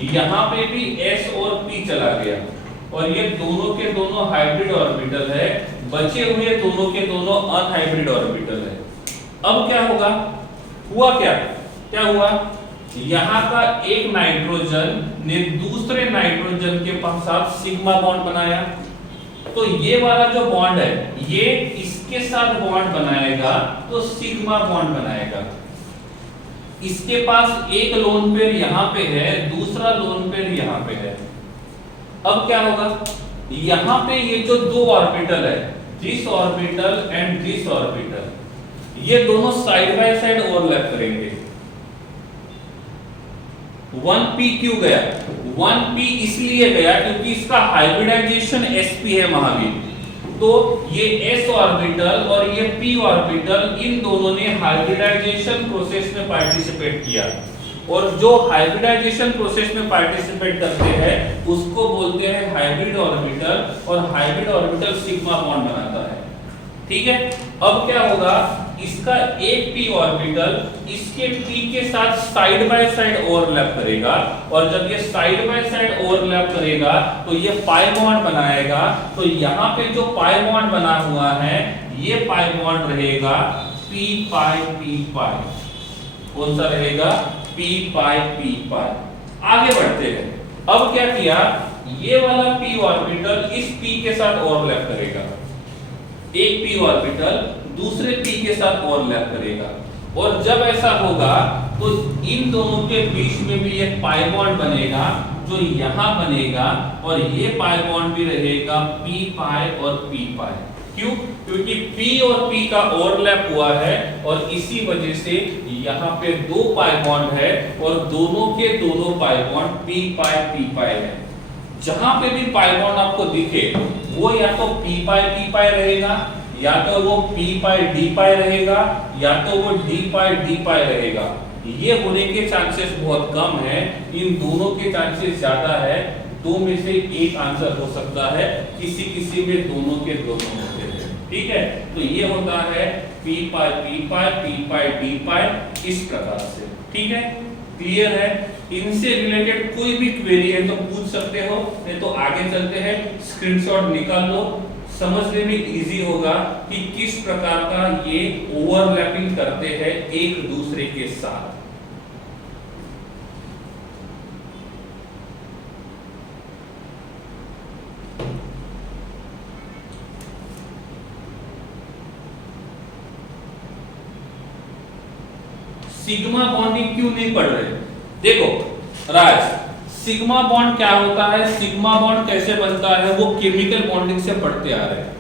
यहाँ पे भी s और p चला गया और ये दोनों के दोनों हाइब्रिड ऑर्बिटल है। बचे हुए दोनों के दोनों अनहाइब्रिड ऑर्बिटल है। अब क्या होगा? हुआ क्या हुआ? यहाँ का एक नाइट्रोजन ने दूसरे नाइट्रोजन के साथ सिग्मा बॉन्ड बनाया, तो ये वाला जो बॉन्ड है ये इसके साथ बॉन्ड बनाएगा तो सिग्मा बॉन्ड बनाएगा। इसके पास एक लोन पेयर यहाँ पे है, दूसरा लोन पेयर यहाँ पे है। अब क्या होगा? यहाँ पे ये जो 2 ऑर्बिटल है, this orbital and this orbital, ये दोनों साइड बाय साइड ओवरलैप करेंगे। 1p क्यों गया? 1p इसलिए गया क्योंकि इसका हाइब्रिडाइजेशन sp है महावीर। तो ये s ऑर्बिटल और ये p ऑर्बिटल, इन दोनों ने हाइब्रिडाइजेशन प्रोसेस में पार्टिसिपेट किया, और जो हाइब्रिडाइजेशन प्रोसेस में पार्टिसिपेट करते हैं उसको बोलते हैं हाइब्रिड ऑर्बिटल, और हाइब्रिड ऑर्बिटल सिग्मा बॉन्ड बनाता है। ठीक है, अब क्या होगा? इसका एक p ऑर्बिटल इसके p के साथ साइड बाय साइड ओवरलैप करेगा, और जब ये साइड बाय साइड ओवरलैप करेगा तो ये पाई बॉन्ड बनाएगा। तो यहाँ पे जो पाई बॉन्ड बना हुआ है ये पाई बॉन्ड रहेगा p पाई। कौन सा रहेगा? p पाई। आगे बढ़ते हैं। अब क्या किया? ये वाला p ऑर्बिटल इस p के साथ ओवरलैप करेगा, एक p ऑर्बिटल दूसरे p के साथ ओवरलैप करेगा, और जब ऐसा होगा तो इन दोनों के बीच में भी एक पाई बॉन्ड बनेगा जो यहाँ बनेगा, और ये पाई बॉन्ड भी रहेगा p पाई और p पाई। क्यों? क्योंकि p और p का ओवरलैप हुआ है और इसी वजह से यहाँ पे 2 पाई बॉन्ड है, और दोनों के दोनों पाई बॉन्ड p पाई है। जहां पे भी पाई बॉन्ड आपको दिखे वो या तो p पाई रहेगा, या तो वो p पाई d पाई रहेगा, या तो वो d पाई रहेगा। ये होने के चांसेस बहुत कम है, इन दोनों के चांसेस ज्यादा है। 2 में से एक आंसर हो सकता है, किसी में दोनों के दोनों होते हैं। ठीक है, तो ये होता है p पाई d पाई, इस प्रकार से। ठीक है, क्लियर है? इनसे रिलेटेड कोई भी क्वेरी है तो पूछ सकते हो, नहीं तो आगे चलते हैं। स्क्रीनशॉट निकाल लो, समझने में इजी होगा कि किस प्रकार का ये ओवरलैपिंग करते हैं एक दूसरे के साथ। सिग्मा बॉन्डिंग क्यों नहीं पढ़ रहे? देखो राज, सिग्मा बॉन्ड क्या होता है, सिग्मा बॉन्ड कैसे बनता है, वो केमिकल बॉन्डिंग से पढ़ते आ रहे हैं।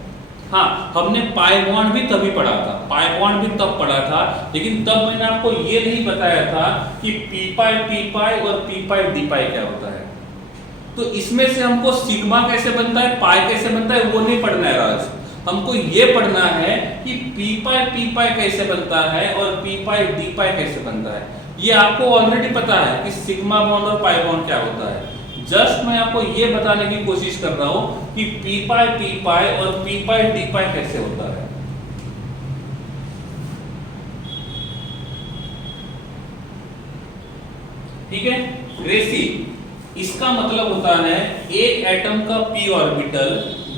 हाँ, हमने पाई बॉन्ड भी तभी पढ़ा था, पाई बॉन्ड भी तब पढ़ा था, लेकिन तब मैंने आपको ये नहीं बताया था कि p पाई और p d पाई क्या होता है। तो इसमें से हमको सिग्मा कैसे बनता है, पाई कैसे बनता है, वो नहीं पढ़ना है राज। हमको ये पढ़ना है कि p पाई कैसे बनता है और p d पाई कैसे बनता है। ये आपको ऑलरेडी पता है कि सिग्मा बॉन्ड और पाई बॉन्ड क्या होता है। जस्ट मैं आपको ये बताने की कोशिश कर रहा हूं कि p पाई और p d पाई कैसे होता है। ठीक है, ग्रेसी, इसका मतलब होता है एक एटम का p ऑर्बिटल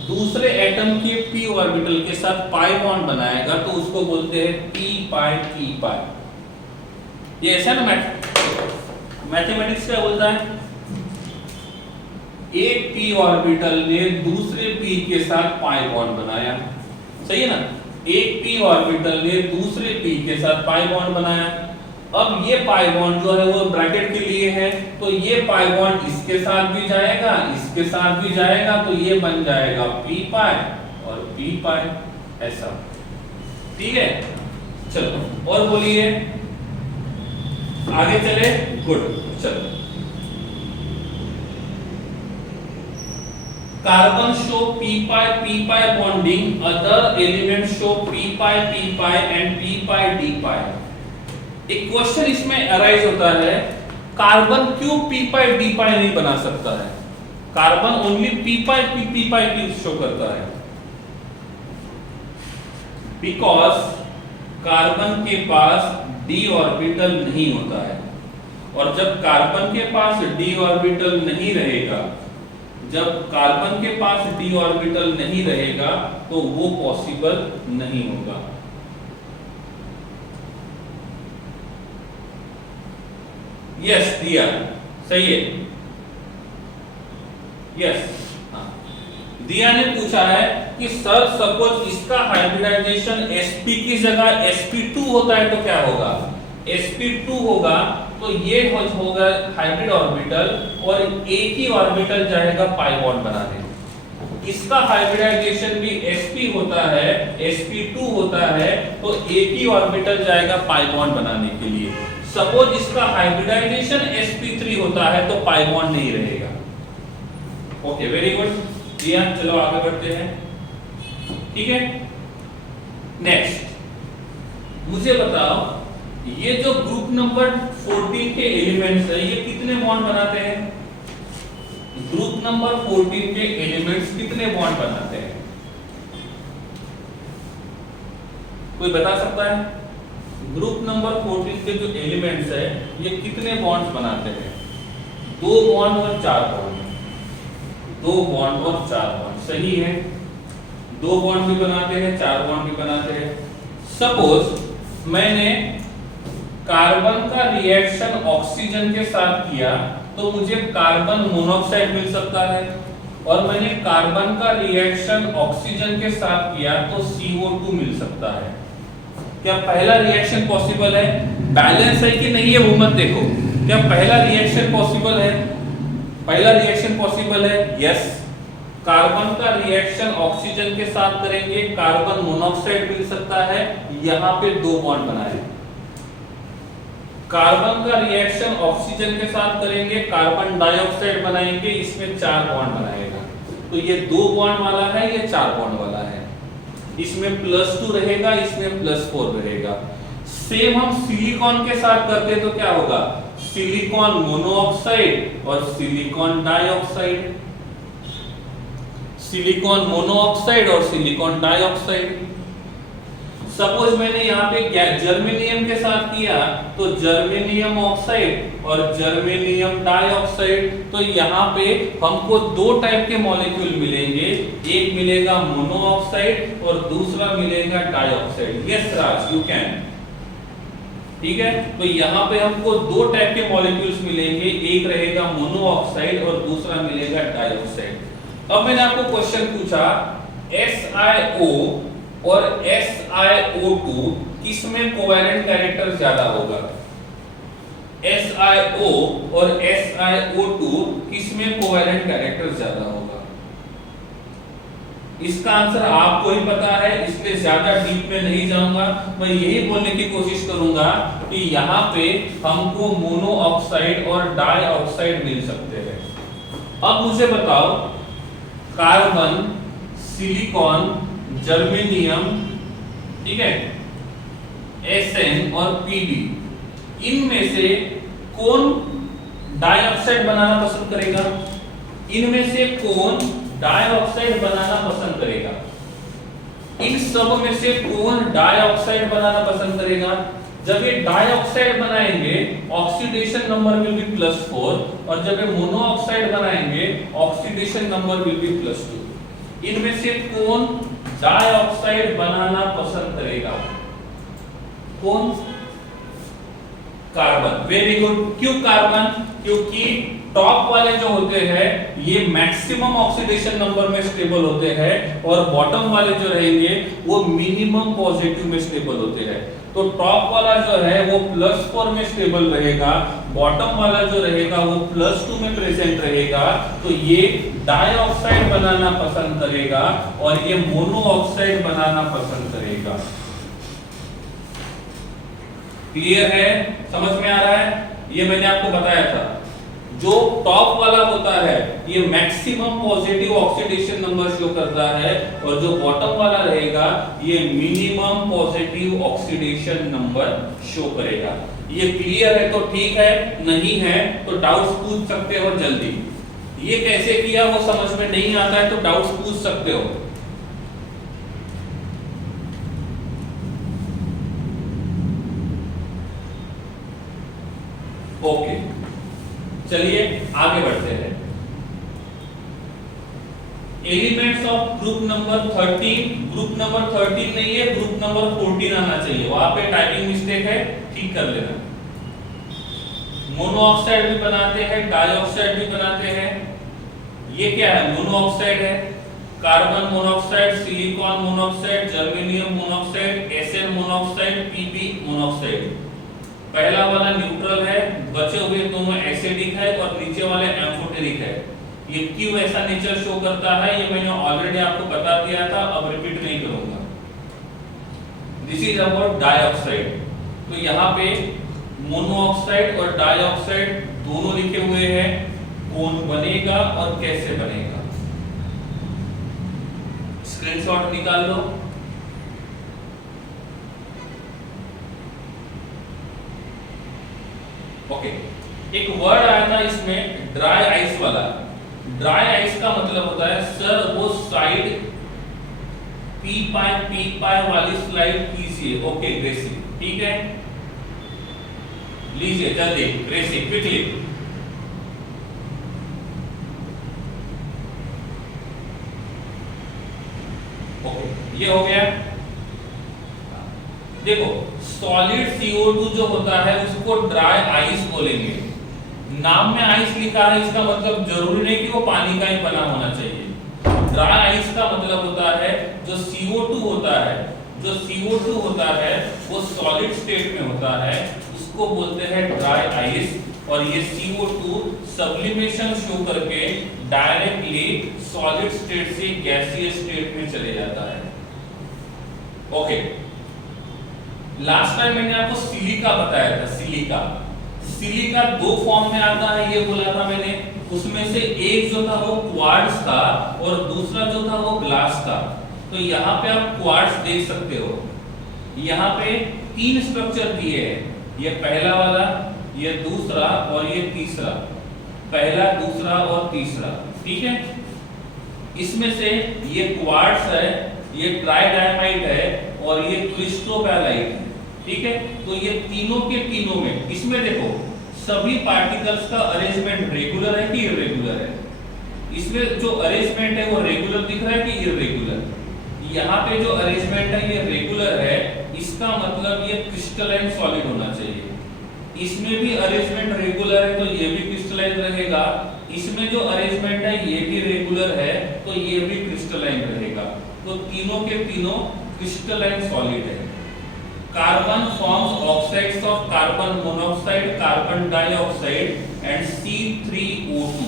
दूसरे एटम के p ऑर्बिटल के साथ पाई बॉन्ड बनाएगा तो उसको बोलते हैं p पाई। ये ऐसा ना मैथमेटिक्स क्या बोलता है, एक p ऑर्बिटल ने दूसरे p के साथ पाई बॉन्ड बनाया, सही है ना। एक p ऑर्बिटल ने दूसरे p के साथ पाई बॉन्ड बनाया। अब ये पाई बॉन्ड जो है वो ब्रैकेट के लिए है, तो ये पाई बॉन्ड इसके साथ भी जाएगा, इसके साथ भी जाएगा, तो ये बन जाएगा पी पाई और पी पाई, ऐसा। ठीक है, चलो और बोलिए, आगे चले। गुड, चलो। Carbon show p pi bonding, other elements show p pi and p pi d pi। एक क्वेश्चन इसमें अराइज होता है, कार्बन क्यों p pi d pi नहीं बना सकता है? कार्बन ओनली p pi क्यों शो करता है? बिकॉज कार्बन के पास d ऑर्बिटल नहीं होता है, और जब कार्बन के पास d ऑर्बिटल नहीं रहेगा, जब कार्बन के पास d ऑर्बिटल नहीं रहेगा तो वो पॉसिबल नहीं होगा। यस दिया, सही है। यस, दिया ने पूछा है कि सर सपोज इसका हाइब्रिडाइजेशन sp की जगह sp2 होता है तो क्या होगा? sp2 होगा तो ये होगा हाइब्रिड ऑर्बिटल और एक ही ऑर्बिटल जाएगा पाई बॉन्ड बनाने। इसका हाइब्रिडाइजेशन भी sp होता है, sp2 होता है, तो एक ही ऑर्बिटल जाएगा पाई बॉन्ड बनाने के लिए। सपोज इसका हाइब्रिडाइजेशन sp3 होता है तो पाई बॉन्ड नहीं रहेगा। ओके, वेरी गुड दिया, चलो आगे बढ़ते हैं। ठीक है, नेक्स्ट मुझे बताओ, ये जो ग्रुप नंबर 14 के एलिमेंट्स है ये कितने बॉन्ड बनाते हैं? ग्रुप नंबर 14 के एलिमेंट्स कितने बॉन्ड बनाते हैं? कोई बता सकता है? ग्रुप नंबर 14 के जो एलिमेंट्स है ये कितने बॉन्ड्स बनाते हैं? 2 बॉन्ड और 4 बॉन्ड। 2 बॉन्ड और 4 बॉन्ड, सही है। 2 बॉन्ड भी बनाते हैं, 4 बॉन्ड भी बनाते हैं। सपोज मैंने कार्बन का रिएक्शन ऑक्सीजन के साथ किया तो मुझे कार्बन मोनोऑक्साइड मिल सकता है, और मैंने कार्बन का रिएक्शन ऑक्सीजन के साथ किया तो CO2 मिल सकता है। क्या पहला रिएक्शन पॉसिबल है? बैलेंस है कि नहीं है वो मत देखो, क्या पहला रिएक्शन पॉसिबल है? पहला रिएक्शन पॉसिबल है, यस। कार्बन का रिएक्शन ऑक्सीजन के साथ करेंगे, कार्बन मोनोऑक्साइड मिल सकता है, यहां पे 2 बॉन्ड बनाए। कार्बन का रिएक्शन ऑक्सीजन के साथ करेंगे, कार्बन डाइऑक्साइड बनाएंगे, इसमें 4 बॉन्ड बनाएगा। तो ये 2 बॉन्ड वाला है, ये 4 बॉन्ड वाला है। इसमें +2 रहेगा, इसमें +4 रहेगा। सेम हम सिलिकॉन के साथ करते तो क्या होगा? सिलिकॉन मोनोऑक्साइड और सिलिकॉन डाइऑक्साइड, सिलिकॉन मोनोऑक्साइड और सिलिकॉन डाइऑक्साइड। सपोज मैंने यहाँ पे जर्मेनियम के साथ किया तो जर्मेनियम ऑक्साइड और जर्मेनियम डाइऑक्साइड, तो यहाँ पे हमको 2 टाइप के मॉलिक्यूल मिलेंगे, एक मिलेगा मोनोऑक्साइड और दूसरा मिलेगा dioxide. Yes Raj, you can. ठीक है, तो यहाँ पे हमको 2 टाइप के मॉलिक्यूल्स मिलेंगे, एक रहेगा मोनोऑक्साइड और दूसरा मिलेगा डाइऑक्साइड। अब मैंने आपको क्वेश्चन पूछा, SiO और SiO2 किसमें कोवैलेंट कैरेक्टर ज्यादा होगा? SiO और SiO2 किसमें कोवैलेंट कैरेक्टर ज्यादा होगा? इसका आंसर आपको ही पता है, इसलिए ज्यादा डीप में नहीं जाऊंगा। मैं यही बोलने की कोशिश करूंगा कि यहाँ पे हमको मोनोऑक्साइड और डाइऑक्साइड मिल सकते हैं। अब मुझे बताओ, कार्बन, सिलिकॉन, जर्मेनियम, ठीक है, Sn और Pb, इनमें से कौन डाइऑक्साइड बनाना पसंद करेगा? इनमें से कौन डाइऑक्साइड बनाना पसंद करेगा? इन सब में से कौन डाइऑक्साइड बनाना पसंद करेगा? जब ये डाइऑक्साइड बनाएंगे ऑक्सीडेशन नंबर विल बी +4, और जब ये मोनोऑक्साइड बनाएंगे ऑक्सीडेशन नंबर विल बी +2। इनमें से कौन डाइऑक्साइड बनाना पसंद करेगा? कौन? कार्बन। Very good. क्यों कार्बन? क्योंकि टॉप वाले जो होते हैं ये मैक्सिमम ऑक्सीडेशन नंबर में स्टेबल होते हैं और बॉटम वाले जो रहेंगे वो मिनिमम पॉजिटिव में स्टेबल होते हैं। तो टॉप वाला जो है वो +4 में स्टेबल रहेगा, बॉटम वाला जो रहेगा वो +2 में प्रेजेंट रहेगा। तो ये डाइऑक्साइड बनाना पसंद करेगा और ये मोनोऑक्साइड बनाना पसंद करेगा। क्लियर है? समझ में आ रहा है? ये मैंने आपको बताया था, जो टॉप वाला होता है ये maximum positive oxidation number show करता है और जो बॉटम वाला रहेगा ये minimum positive oxidation number show करेगा। ये क्लियर है तो ठीक है, नहीं है तो डाउट्स पूछ सकते हो जल्दी। ये कैसे किया वो समझ में नहीं आता है तो डाउट्स पूछ सकते हो। ओके, चलिए आगे बढ़ते हैं। Elements of group number 13, group number 13 नहीं है, ग्रुप नंबर 14 आना चाहिए, वहां पे टाइपिंग मिस्टेक है, ठीक कर लेना। मोनोऑक्साइड भी बनाते हैं, डाइऑक्साइड भी बनाते हैं। ये क्या है? मोनोऑक्साइड है, carbon monoxide, silicon monoxide, germanium monoxide, SL monoxide, PB monoxide. पहला वाला न्यूट्रल है, बचे हुए दोनों एसिडिक है और नीचे वाले एम्फोटेरिक है। ये क्यों ऐसा नेचर शो करता है ये मैंने ऑलरेडी आपको बता दिया था, अब रिपीट नहीं करूंगा। This is about dioxide. तो यहाँ पे मोनोऑक्साइड और डाइऑक्साइड दोनों लिखे हुए हैं, कौन बनेगा और कैसे बनेगा। स्क्रीनशॉट निकाल लो। ओके, एक वर्ड आया था इसमें ड्राई आइस वाला। ड्राई आइस का मतलब होता है सर वो साइड पी पाई वाली स्लाइड कीजिए। ओके ग्रेसी, ठीक है, लीजिए जल्दी ग्रेसी क्विकली। ओके, ये हो गया। देखो सॉलिड CO2 जो होता है उसको ड्राई आइस बोलेंगे। नाम में आइस लिखा है इसका मतलब जरूरी नहीं कि वो पानी का ही बना होना चाहिए। ड्राई आइस का मतलब होता है जो CO2 होता है, जो CO2 होता है वो सॉलिड स्टेट में होता है, उसको बोलते हैं ड्राई आइस। और ये CO2 सब्लिमेशन शो करके डायरेक्टली सॉलिड स्टेट से गैसीय स्टेट में चले जाता है। ओके, लास्ट टाइम मैंने आपको सिलिका बताया था। सिलिका दो फॉर्म में आता है ये बोला था मैंने। उसमें से एक जो था वो क्वार्ट्ज था और दूसरा जो था वो ग्लास था। तो यहाँ पे आप क्वार्ट्ज देख सकते हो, यहाँ पे 3 स्ट्रक्चर दिए हैं, ये पहला वाला, ये दूसरा और ये तीसरा। पहला, दूसरा और तीसरा, ठीक है। इसमें से ये क्वार्ट्ज है, ये ट्राइडायमाइड है और ये क्रिस्टोबैलाइट है, ठीक है। तो ये तीनों के तीनों में, इसमें देखो सभी पार्टिकल्स का अरेंजमेंट रेगुलर है कि इरेगुलर है। इसमें जो अरेंजमेंट है वो रेगुलर दिख रहा है कि इरेगुलर। यहाँ पे जो अरेंजमेंट है ये रेगुलर है, इसका मतलब ये क्रिस्टलाइन सॉलिड होना चाहिए। इसमें भी अरेंजमेंट रेगुलर है तो ये भी क्रिस्टलाइन रहेगा। इसमें जो अरेंजमेंट है ये भी रेगुलर है तो ये भी क्रिस्टलाइन रहेगा। तो तीनों के तीनों क्रिस्टलाइन सॉलिड है। Carbon forms oxides of carbon monoxide, carbon dioxide and C3O2।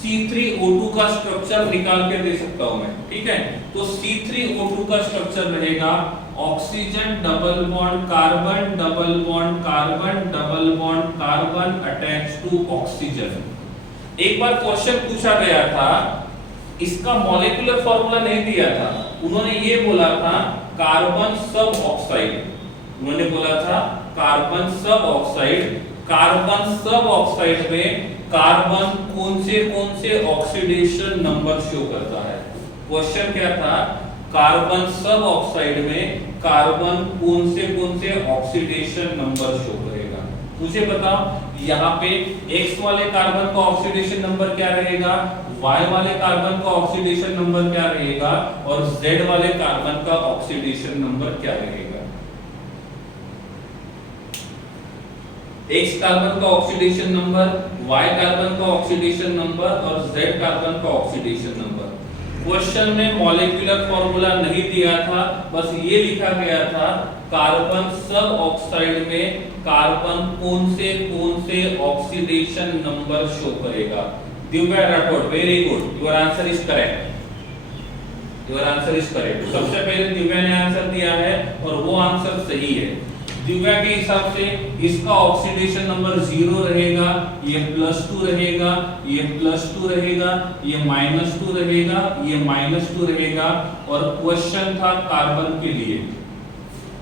C3O2 का स्ट्रक्चर निकाल के दे सकता हूं मैं, ठीक है। तो C3O2 का स्ट्रक्चर रहेगा oxygen double bond carbon, double bond carbon, double bond carbon attach to oxygen. एक बार क्वेश्चन पूछा गया था, इसका मॉलिक्यूलर फॉर्मूला नहीं दिया था, उन्होंने ये बोला था कार्बन सब ऑक्साइड। उन्होंने बोला था कार्बन सब ऑक्साइड। कार्बन सब ऑक्साइड में कार्बन कौन से ऑक्सीडेशन नंबर शो करता है। क्वेश्चन क्या था, कार्बन सब ऑक्साइड में कार्बन कौन से ऑक्सीडेशन नंबर शो करेगा। मुझे बताओ यहाँ पे X वाले कार्बन का ऑक्सीडेशन नंबर क्या रहेगा, Y वाले कार्बन का ऑक्सीडेशन नंबर क्या रहेगा और Z वाले कार्बन का ऑक्सीडेशन नंबर क्या रहेगा। X कार्बन का ऑक्सीडेशन नंबर, Y कार्बन का ऑक्सीडेशन नंबर और Z कार्बन का ऑक्सीडेशन नंबर। क्वेश्चन में मॉलिक्यूलर फॉर्मूला नहीं दिया था, बस ये लिखा गया था कार्बन सब ऑक्साइड में कार्बन कौन से ऑक्सीडेशन नंबर शो करेगा। Divya Rathore, very good, your answer is correct, your answer is correct. सबसे पहले दिव्या ने आंसर दिया है और वो आंसर सही है। दिव्या के हिसाब से इसका ऑक्सीडेशन नंबर 0 रहेगा, ये +2 रहेगा, ये +2 रहेगा, ये -2 रहेगा, ये -2 रहेगा। और क्वेश्चन था कार्बन के लिए।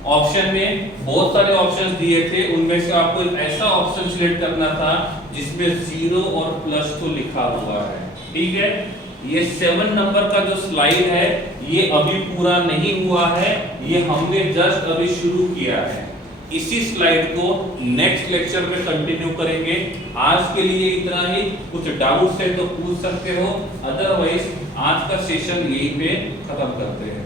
ऑप्शन में बहुत सारे ऑप्शंस दिए थे, उनमें से आपको एक ऐसा ऑप्शन सिलेक्ट करना था जिसमें 0 और +2 लिखा हुआ है। ठीक है, ये 7 नंबर का जो स्लाइड है ये अभी पूरा नहीं हुआ है, ये हमने जस्ट अभी शुरू किया है। इसी स्लाइड को नेक्स्ट लेक्चर में कंटिन्यू करेंगे। आज के लिए इतना ही, कुछ डाउट्स है तो पूछ सकते हो, अदरवाइज आज का सेशन यहीं पे खत्म करते हैं।